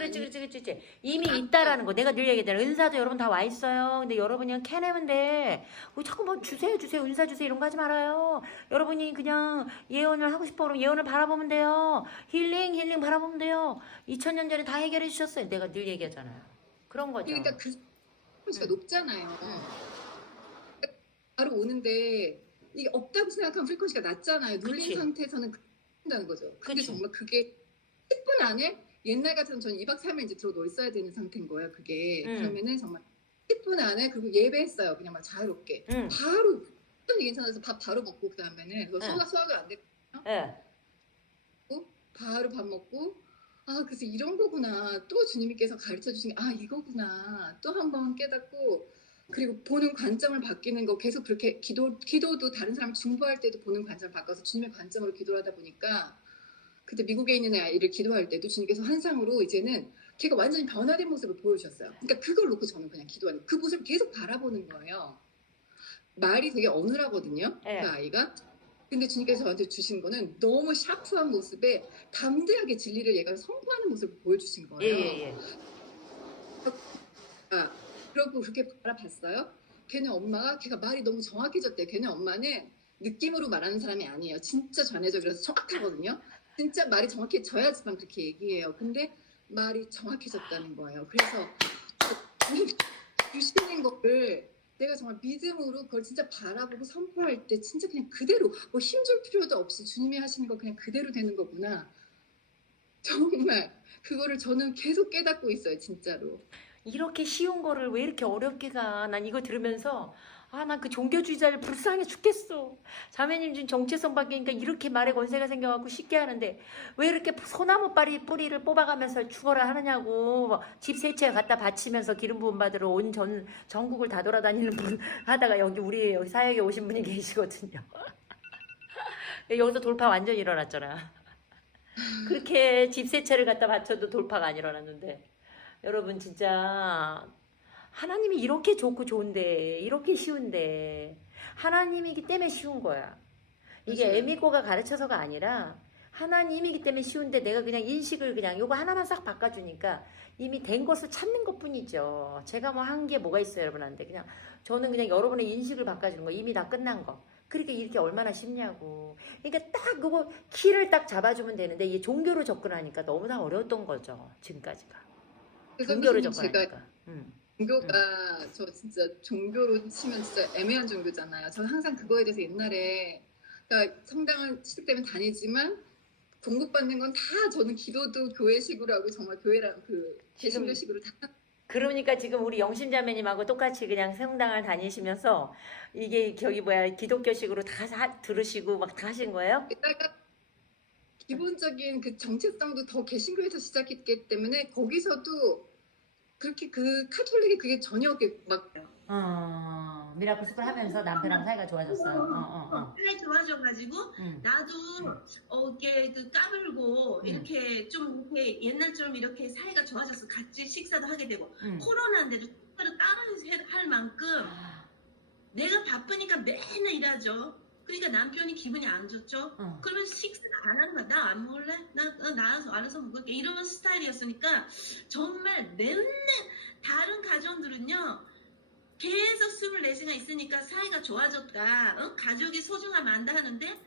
이미 있다라는 거. 내가 늘 얘기했잖아. 은사도 여러분 다 와 있어요. 근데 여러분이 그냥 캐내면 돼. 자꾸 뭐 주세요. 은사 주세요. 이런 거 하지 말아요. 여러분이 그냥 예언을 하고 싶어 그러면 예언을 바라보면 돼요. 힐링 바라보면 돼요. 2000년 전에 다 해결해 주셨어요. 내가 늘 얘기하잖아요. 그런 거죠. 그러니까 그 수가 높잖아요. 바로 오는데 이게 없다고 생각하면 프리퀀시가 낮잖아요. 눌린 상태에서는 다는 거죠. 근데 그치. 정말 그게 10분 안에 옛날 같으면 저는 2박 3일 이제 들어 누워 있어야 되는 상태인 거예요. 그게 그러면은 정말 10분 안에 그리고 예배했어요. 그냥 막 자유롭게. 응. 바로 완전히 괜찮아서 밥 바로 먹고 그 다음에는 응. 소화가 안 됐거든요. 예. 바로 밥 먹고 그래서 이런 거구나. 또 주님께서 가르쳐 주신 게 이거구나. 또 한 번 깨닫고 그리고 보는 관점을 바뀌는 거 계속 그렇게 기도도 다른 사람 중보할 때도 보는 관점을 바꿔서 주님의 관점으로 기도를 하다 보니까 그때 미국에 있는 아이를 기도할 때도 주님께서 환상으로 이제는 걔가 완전히 변화된 모습을 보여주셨어요. 그러니까 그걸 놓고 저는 그냥 기도하는 그 모습을 계속 바라보는 거예요. 말이 되게 어눌하거든요. 네. 그 아이가. 근데 주님께서 저한테 주신 거는 너무 샤프한 모습에 담대하게 진리를 얘가 선포하는 모습을 보여주신 거예요. 예. 그러고 그렇게 바라봤어요. 걔가 말이 너무 정확해졌대. 걔네 엄마는 느낌으로 말하는 사람이 아니에요. 진짜 전해적이라서 정확하거든요. 진짜 말이 정확해져야지만 그렇게 얘기해요. 근데 말이 정확해졌다는 거예요. 그래서 주시는 거를 내가 정말 믿음으로 그걸 진짜 바라보고 선포할 때 진짜 그냥 그대로 뭐 힘줄 필요도 없이 주님이 하시는 거 그냥 그대로 되는 거구나. 정말 그거를 저는 계속 깨닫고 있어요. 진짜로. 이렇게 쉬운 거를 왜 이렇게 어렵게 가? 난 이거 들으면서 난 그 종교주의자를 불쌍해 죽겠어. 자매님 준 정체성 바뀌니까 이렇게 말에 권세가 생겨갖고 쉽게 하는데 왜 이렇게 소나무 뿌리를 뽑아가면서 죽어라 하느냐고. 집 세 채 갖다 바치면서 기름 부음 받으러 온 전국을 다 돌아다니는 분 하다가 여기 사역에 오신 분이 계시거든요. 여기서 돌파 완전 일어났잖아. 그렇게 집 세 채를 갖다 바쳐도 돌파가 안 일어났는데 여러분 진짜 하나님이 이렇게 좋고 좋은데 이렇게 쉬운데 하나님이기 때문에 쉬운 거야. 이게 맞아요. 에미고가 가르쳐서가 아니라 하나님이기 때문에 쉬운데 내가 그냥 인식을 그냥 요거 하나만 싹 바꿔주니까 이미 된 것을 찾는 것뿐이죠. 제가 뭐 한 게 뭐가 있어요 여러분한테. 그냥 저는 그냥 여러분의 인식을 바꿔주는 거. 이미 다 끝난 거. 그러니까 이렇게 얼마나 쉽냐고. 그러니까 딱 그거 키를 딱 잡아주면 되는데 이게 종교로 접근하니까 너무나 어려웠던 거죠. 지금까지가. 종교로 접근하니까. 종교가 저 진짜 종교로 치면 진짜 애매한 종교잖아요. 저는 항상 그거에 대해서 옛날에 그러니까 성당을 시작되면 다니지만 공급받는 건 다 저는 기도도 교회식으로 하고 정말 교회랑 그 개신교식으로 다. 그러니까 지금 우리 영신자매님하고 똑같이 그냥 성당을 다니시면서 이게 기독교식으로 다 들으시고 막 다 하신 거예요? 게다가 기본적인 그 정체성도 더 개신교에서 시작했기 때문에 거기서도 그렇게 그 카톨릭이 그게 전혀 막 미라클 스쿨 하면서 남편랑 사이가 좋아졌어요. 사이 좋아져가지고 나도 이렇게 그 까불고 이렇게 좀 이렇게 옛날처럼 이렇게 사이가 좋아져서 같이 식사도 하게 되고 코로나인데도 식사를 따로 할 만큼 내가 바쁘니까 맨날 일하죠. 그러니까 남편이 기분이 안 좋죠. 그러면 식사 안 하는 거야. 나 안 먹을래? 나 알아서 먹을게. 이런 스타일이었으니까 정말 맨날 다른 가정들은요. 계속 24시간 있으니까 사이가 좋아졌다. 가족의 소중함 안다 하는데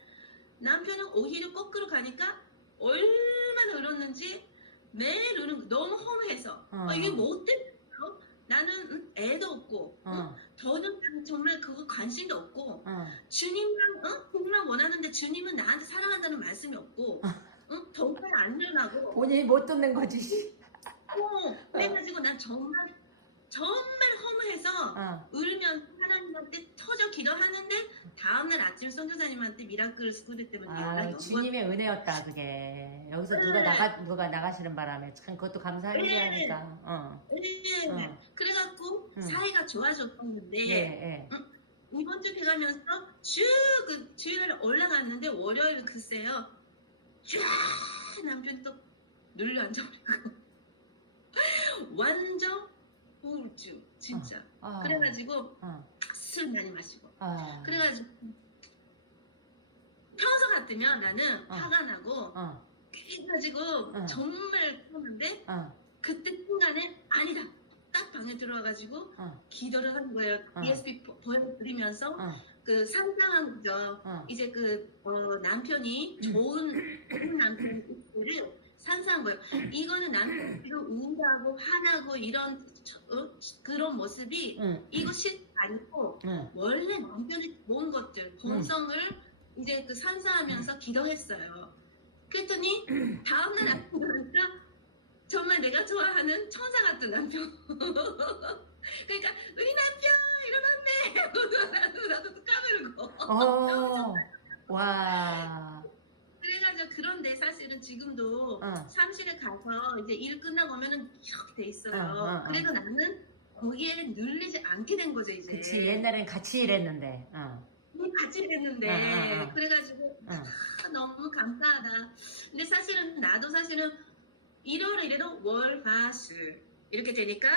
남편은 오히려 거꾸로 가니까 얼마나 울었는지 매일 우는 거 너무 허무해서 이게 뭐 때문에 나는 애도 없고 더는 정말 그거 관심도 없고 주님만 정말 원하는데 주님은 나한테 사랑한다는 말씀이 없고 정말 안 일어나고 본인이 못 듣는 거지. 그래가지고 난 정말 허무해서 울면서 하나님한테 터져 기도하는데 다음날 아침 선교사님한테 미라클 스쿨 때문에 연락이 오고 주님의 은혜였다 그게. 여기서 누가 나가시는 바람에 참 그것도 감사할 일이니까. 그래갖고 사이가 좋아졌었는데 이번 주 돼가면서 그 주일날 올라갔는데 월요일 글쎄요 쫙 남편이 또 눌려 앉아버리고 완전 우울증 진짜. 그래가지고 술 많이 마시고 그래가지고 평소 같으면 나는 화가 나고 그래가지고 정말 그러는데 그때 순간에 아니다 딱 방에 들어와가지고 기도를 하는 거예요. ESP 보여드리면서 그 상상한 거죠. 이제 남편이 좋은 남편을 상상한 거예요. 이거는 남편이 우울하고 화나고 이런 그런 모습이 이거 실제 아니고 원래 남편이 좋은 것들 본성을 이제 상상하면서 기도했어요. 그랬더니 다음날 아침에 정말 내가 좋아하는 천사 같은 남편 그러니까 우리 남편 일어났네. 나도 까불고. 와. 그래가지고 그런데 사실은 지금도 어. 사무실에 가서 이제 일 끝나고 오면은 이렇게 돼 있어요. 어. 그래서 나는 거기에 눌리지 않게 된 거죠 이제. 그치, 옛날엔 같이 일했는데. 같이 일했는데 그래가지고 어. 너무 감사하다. 근데 사실은 나도 사실은 이래도 월, 화, 수 이렇게 되니까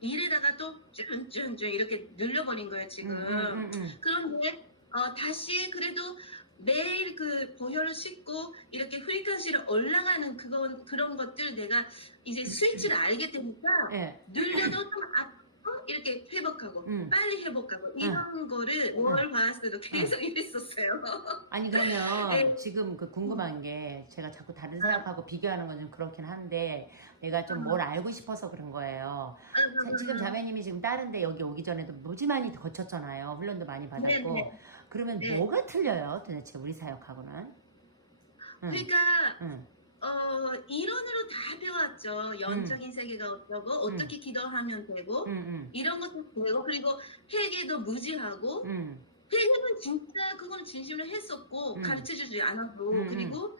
일에다가 또 쭌쭌쭌 이렇게 늘려버린 거예요 지금. 그런데 다시 그래도 매일 그 보혈을 씻고 이렇게 프리퀀시를 올라가는 그런 것들 내가 이제 스위치를 알게 되니까 예. 늘려도 좀 아프고 이렇게 회복하고 빨리 회복하고 이런 거를 월 화수도 계속 이랬었어요. 아니 그러면 네. 지금 그 궁금한 게 제가 자꾸 다른 사람하고 비교하는 건 좀 그렇긴 한데 내가 좀 뭘 알고 싶어서 그런 거예요. 지금 자매님이 지금 다른데 여기 오기 전에도 무지 많이 거쳤잖아요. 훈련도 많이 받았고. 네. 그러면 네. 뭐가 틀려요? 도대체 우리 사역하고는? 그러니까 응. 이론으로 다 배웠죠. 영적인 세계가 어쩌고 어떻게 기도하면 되고 이런 것도 배우고 그리고 회개도 무지하고 회개는 진짜 그거는 진심으로 했었고 가르쳐주지 않았고 그리고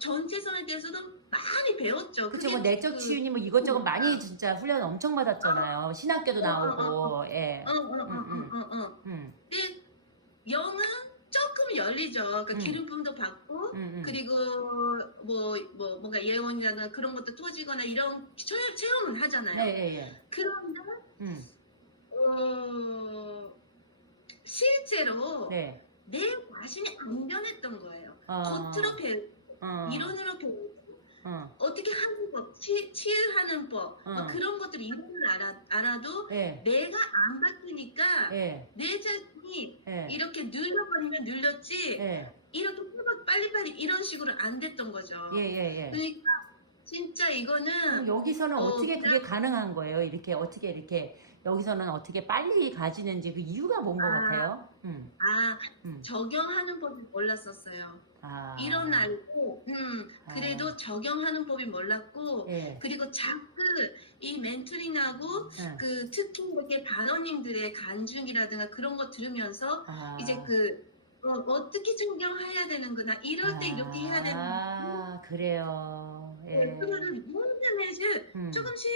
전체선에 대해서도 많이 배웠죠. 그쵸, 그게 뭐 내적 치유님 뭐 이것저것 많이 진짜 훈련 엄청 받았잖아요. 신학교도 나오고, 예. 근데 영은 조금 열리죠. 그러니까 기름품도 받고 그리고 뭔가 예언이나 그런 것도 터지거나 이런 체험은 하잖아요. 예. 그런데 실제로 네. 내 자신이 안 변했던 거예요. 겉으로 배우고 이론으로 배우고 어떻게 하는 법, 치유하는 법 그런 것들 이론을 알아도 내가 안 바뀌니까 내 자신이 이렇게 늘려버리면 늘렸지 이렇게 회복 빨리빨리 이런 식으로 안 됐던 거죠. 그러니까 진짜 이거는 여기서는 어떻게 그게 가능한 거예요? 이렇게 여기서는 어떻게 빨리 가지는지 그 이유가 뭔 것 같아요? 적용하는 법이 몰랐었어요. 이론 알고 그래도 적용하는 법이 몰랐고 그리고 자꾸 이 멘토링하고 그 특히 이렇게 반원님들의 간증이라든가 그런 거 들으면서 이제 어떻게 적용해야 되는구나 이럴 때 이렇게 해야 되는구나 그래요. 그거는 인터넷을 조금씩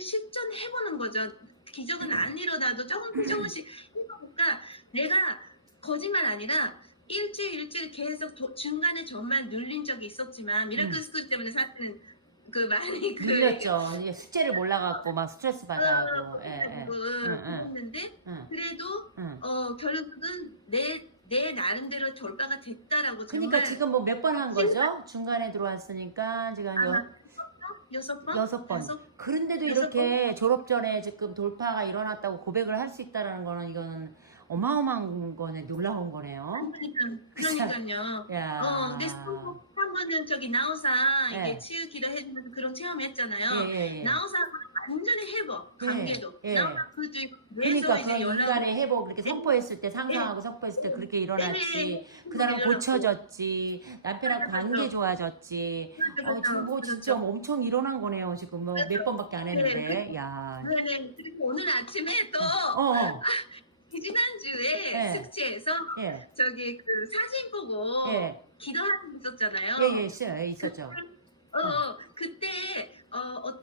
실전해보는 거죠. 기적은 안 일어나도 조금씩 해보니까 내가 거짓말 아니라 일주일 계속 중간에 정말 눌린 적이 있었지만 미라클 스쿨 때문에 사실은 그 많이 눌렸죠. 이제 숙제를 몰라갖고 막 스트레스 받아하고 했는데 그래도 결국은 내 나름대로 돌파가 됐다라고 그러니까 정말 지금 뭐 몇 번 한 거죠? 중간에 들어왔으니까 지금 한 6번. 그런데도 이렇게 졸업 전에 지금 돌파가 일어났다고 고백을 할 수 있다는 거는 이거는 어마어마한 거네, 놀라운 거네요. 그러니까요. 야. 근데 한 번은 저기 나우사 이게 치유 기도 해주면서 그런 체험했잖아요. 나우사 완전히 회복, 관계도. 나우사 그러니까 그 인간의 회복 그렇게 선포했을 때 상상하고 선포했을 때 그렇게 일어났지. 그 사람 고쳐졌지. 남편하고 관계 좋아졌지. 지금 뭐 진짜 엄청 일어난 거네요. 지금 뭐 몇 번밖에 안 했는데. 야. 그리고 오늘 아침에 또 지난주에 숙제에서 저기 그 사진 보고 기도하는 게 있었잖아요. 있었죠. 그때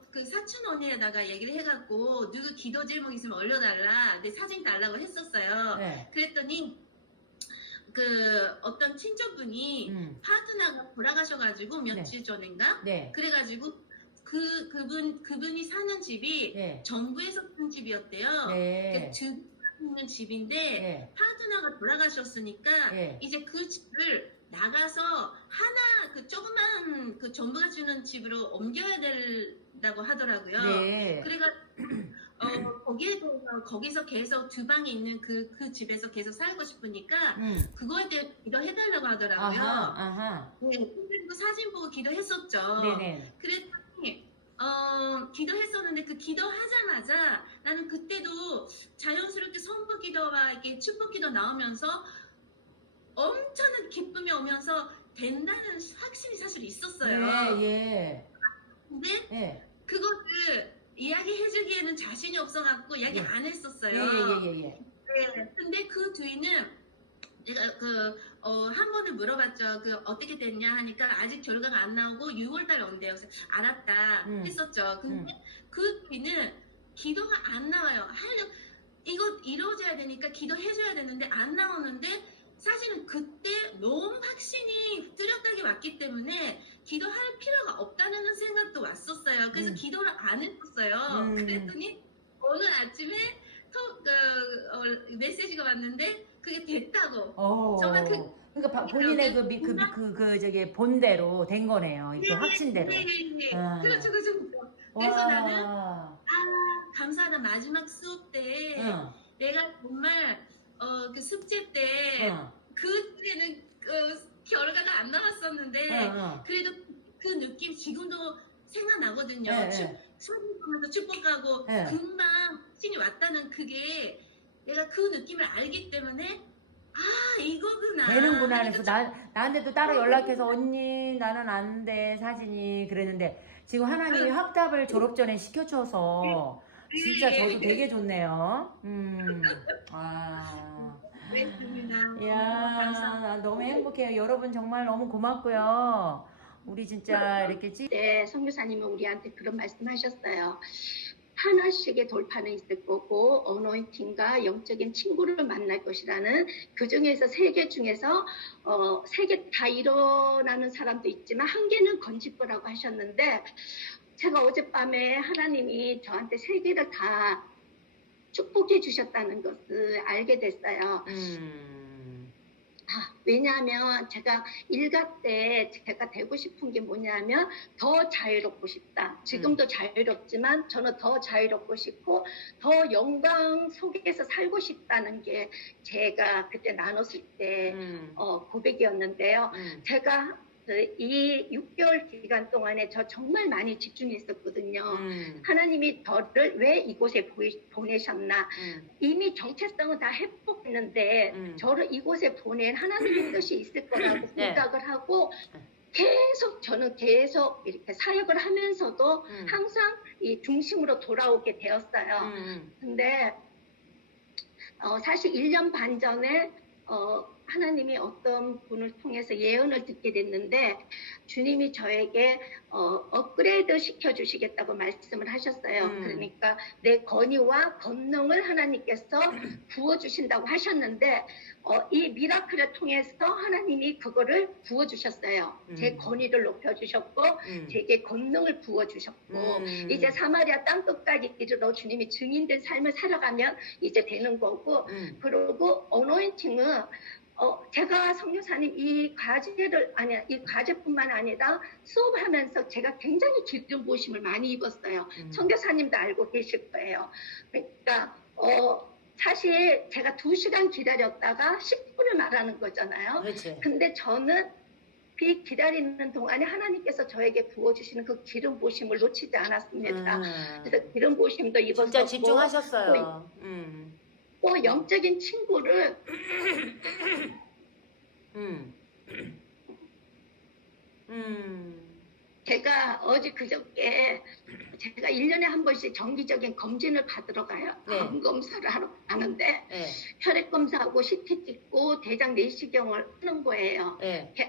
그 사촌 언니에다가 얘기를 해갖고 누구 기도 제목 있으면 올려달라 내 사진 달라고 했었어요. 그랬더니 그 어떤 친척분이 파트너가 돌아가셔가지고 며칠 전인가 그래가지고 그분이 사는 집이 정부에서 산 집이었대요. 있는 집인데 파트너가 돌아가셨으니까 이제 그 집을 나가서 하나 그 조그만 그 정부가 주는 집으로 옮겨야 된다고 하더라고요. 그래가 거기서 계속 두 방이 있는 그 집에서 계속 살고 싶으니까 그거에 대해 기도해달라고 하더라고요. 그리고 사진 보고 기도했었죠. 그랬더니 기도했었는데 그 기도하자마자 나는 그때도 자연스럽게 선포 기도와 이렇게 축복 기도 나오면서 엄청난 기쁨이 오면서 된다는 확신이 사실 있었어요. 근데 그거를 이야기해주기에는 자신이 없어갖고 이야기 예. 안 했었어요. 예예예예. 네. 근데 그 뒤는 내가 한 번을 물어봤죠. 어떻게 됐냐 하니까 아직 결과가 안 나오고 6월달에 온대요. 그래서 알았다 했었죠. 근데 그 뒤는 기도가 안 나와요. 이거 이루어져야 되니까 기도해줘야 되는데 안 나오는데 사실은 그때 너무 확신이 뚜렷하게 왔기 때문에 기도할 필요가 없다는 생각도 왔었어요. 그래서 기도를 안 했었어요. 그랬더니 오늘 아침에 메시지가 왔는데 그게 됐다고. 정말 그러니까 본인의 저기 본대로 된 거네요. 이렇게 확신대로. 네. 아. 그렇죠. 그래서 나는 감사하다. 마지막 수업 때 내가 정말 그 숙제 때 그때는 결과가 안 나왔었는데 그래도 그 느낌 지금도 생각나거든요. 수업 보면서 축복하고 금방 확신이 왔다는 그게 내가 그 느낌을 알기 때문에 이거구나. 되는구나. 그래서 나한테도 따로 연락해서 언니 나는 안 돼 사진이 그랬는데 지금 하나님이 확답을 졸업 전에 시켜줘서 진짜 저도 되게 좋네요. 이야, 나 너무 행복해요. 여러분 정말 너무 고맙고요. 우리 진짜 이렇게 네, 선교사님은 우리한테 그런 말씀하셨어요. 하나씩의 돌파는 있을 거고 어노인팅과 영적인 친구를 만날 것이라는 그 중에서 3개 중에서 3개 다 일어나는 사람도 있지만 1개는 건질 거라고 하셨는데 제가 어젯밤에 하나님이 저한테 3개를 다 축복해 주셨다는 것을 알게 됐어요. 왜냐하면 제가 일가 때 제가 되고 싶은 게 뭐냐면 더 자유롭고 싶다. 지금도 자유롭지만 저는 더 자유롭고 싶고 더 영광 속에서 살고 싶다는 게 제가 그때 나눴을 때 고백이었는데요. 제가 이 6개월 기간 동안에 저 정말 많이 집중했었거든요. 하나님이 저를 왜 이곳에 보내셨나. 이미 정체성은 다 회복했는데 저를 이곳에 보낸 하나님의 뜻이 있을 거라고 생각을 하고 저는 계속 이렇게 사역을 하면서도 항상 이 중심으로 돌아오게 되었어요. 근데 사실 1년 반 전에 하나님이 어떤 분을 통해서 예언을 듣게 됐는데 주님이 저에게 업그레이드 시켜주시겠다고 말씀을 하셨어요. 그러니까 내 권위와 권능을 하나님께서 부어주신다고 하셨는데 이 미라클을 통해서 하나님이 그거를 부어주셨어요. 제 권위를 높여주셨고 제게 권능을 부어주셨고 이제 사마리아 땅끝까지 이르러 주님이 증인된 삶을 살아가면 이제 되는 거고 그리고 어노인팅은 제가 성교사님 이 과제뿐만 아니라 수업하면서 제가 굉장히 기름 부으심을 많이 입었어요. 성교사님도 알고 계실 거예요. 그러니까 사실 제가 2시간 기다렸다가 10분을 말하는 거잖아요. 그렇지. 근데 저는 그 기다리는 동안에 하나님께서 저에게 부어주시는 그 기름 부으심을 놓치지 않았습니다. 그래서 기름 부으심도 입었었고 진짜 집중하셨어요. 또 영적인 친구를 제가 그저께 제가 1년에 한 번씩 정기적인 검진을 받으러 가요. 암 검사를 하러 가는데 혈액 검사하고 CT 찍고 대장 내시경을 하는 거예요.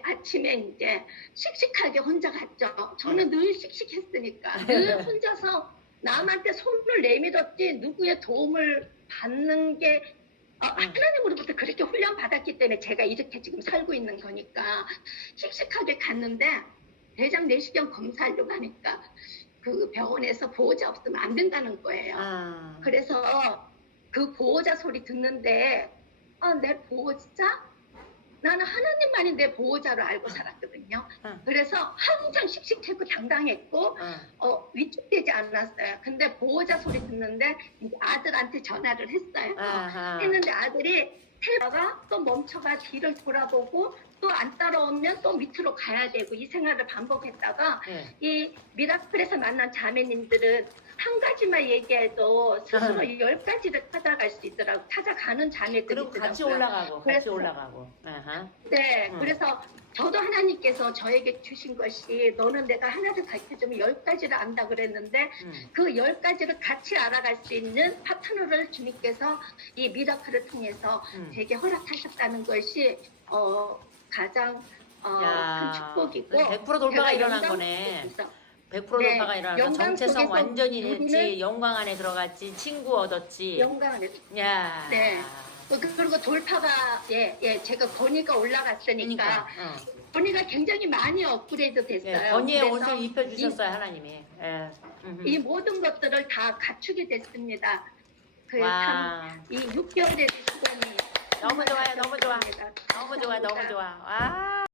아침에 이제 씩씩하게 혼자 갔죠. 저는 늘 씩씩했으니까 늘 혼자서 남한테 손을 내밀었지 누구의 도움을 받는 게 하나님으로부터 그렇게 훈련 받았기 때문에 제가 이렇게 지금 살고 있는 거니까 씩씩하게 갔는데 대장 내시경 검사하려고 하니까 그 병원에서 보호자 없으면 안 된다는 거예요. 그래서 그 보호자 소리 듣는데 내 보호자? 나는 하나님만이 내 보호자로 알고 살았거든요. 그래서 항상 씩씩했고 당당했고 위축되지 않았어요. 근데 보호자 소리 듣는데 아들한테 전화를 했어요. 했는데 아들이 태어가 또 멈춰가 뒤를 돌아보고 또 안 따라오면 또 밑으로 가야 되고 이 생활을 반복했다가 네. 이 미라클에서 만난 자매님들은 한 가지만 얘기해도 스스로 10가지를 찾아갈 수 있더라고. 찾아가는 자매들이 그리고 있더라고요. 같이 올라가고 같이 그래서- 올라가고. 아하. 네, 그래서 저도 하나님께서 저에게 주신 것이 너는 내가 하나를 가르쳐주면 10가지를 안다 그랬는데 그 10가지를 같이 알아갈 수 있는 파트너를 주님께서 이 미라클을 통해서 제게 허락하셨다는 것이 가장 큰 축복이고 100% 돌파가 제가 일어난 영광 거네. 속에 있어. 100% 네, 돌파가 일어난 거. 영광 정체성 속에서 완전히 됐지. 우리는 영광 안에 들어갔지. 친구 얻었지. 영광을 야. 네. 그리고 돌파가 제가 권위가 올라갔으니까 그러니까. 권위가 굉장히 많이 업그레이드 됐어요. 예, 건의의 그래서 옷을 입혀주셨어요 하나님이. 예. 이 모든 것들을 다 갖추게 됐습니다. 와. 이 6개월의 시간이 너무 좋아요, 너무 좋아. 정말 너무 좋아, 너무 좋아. 와.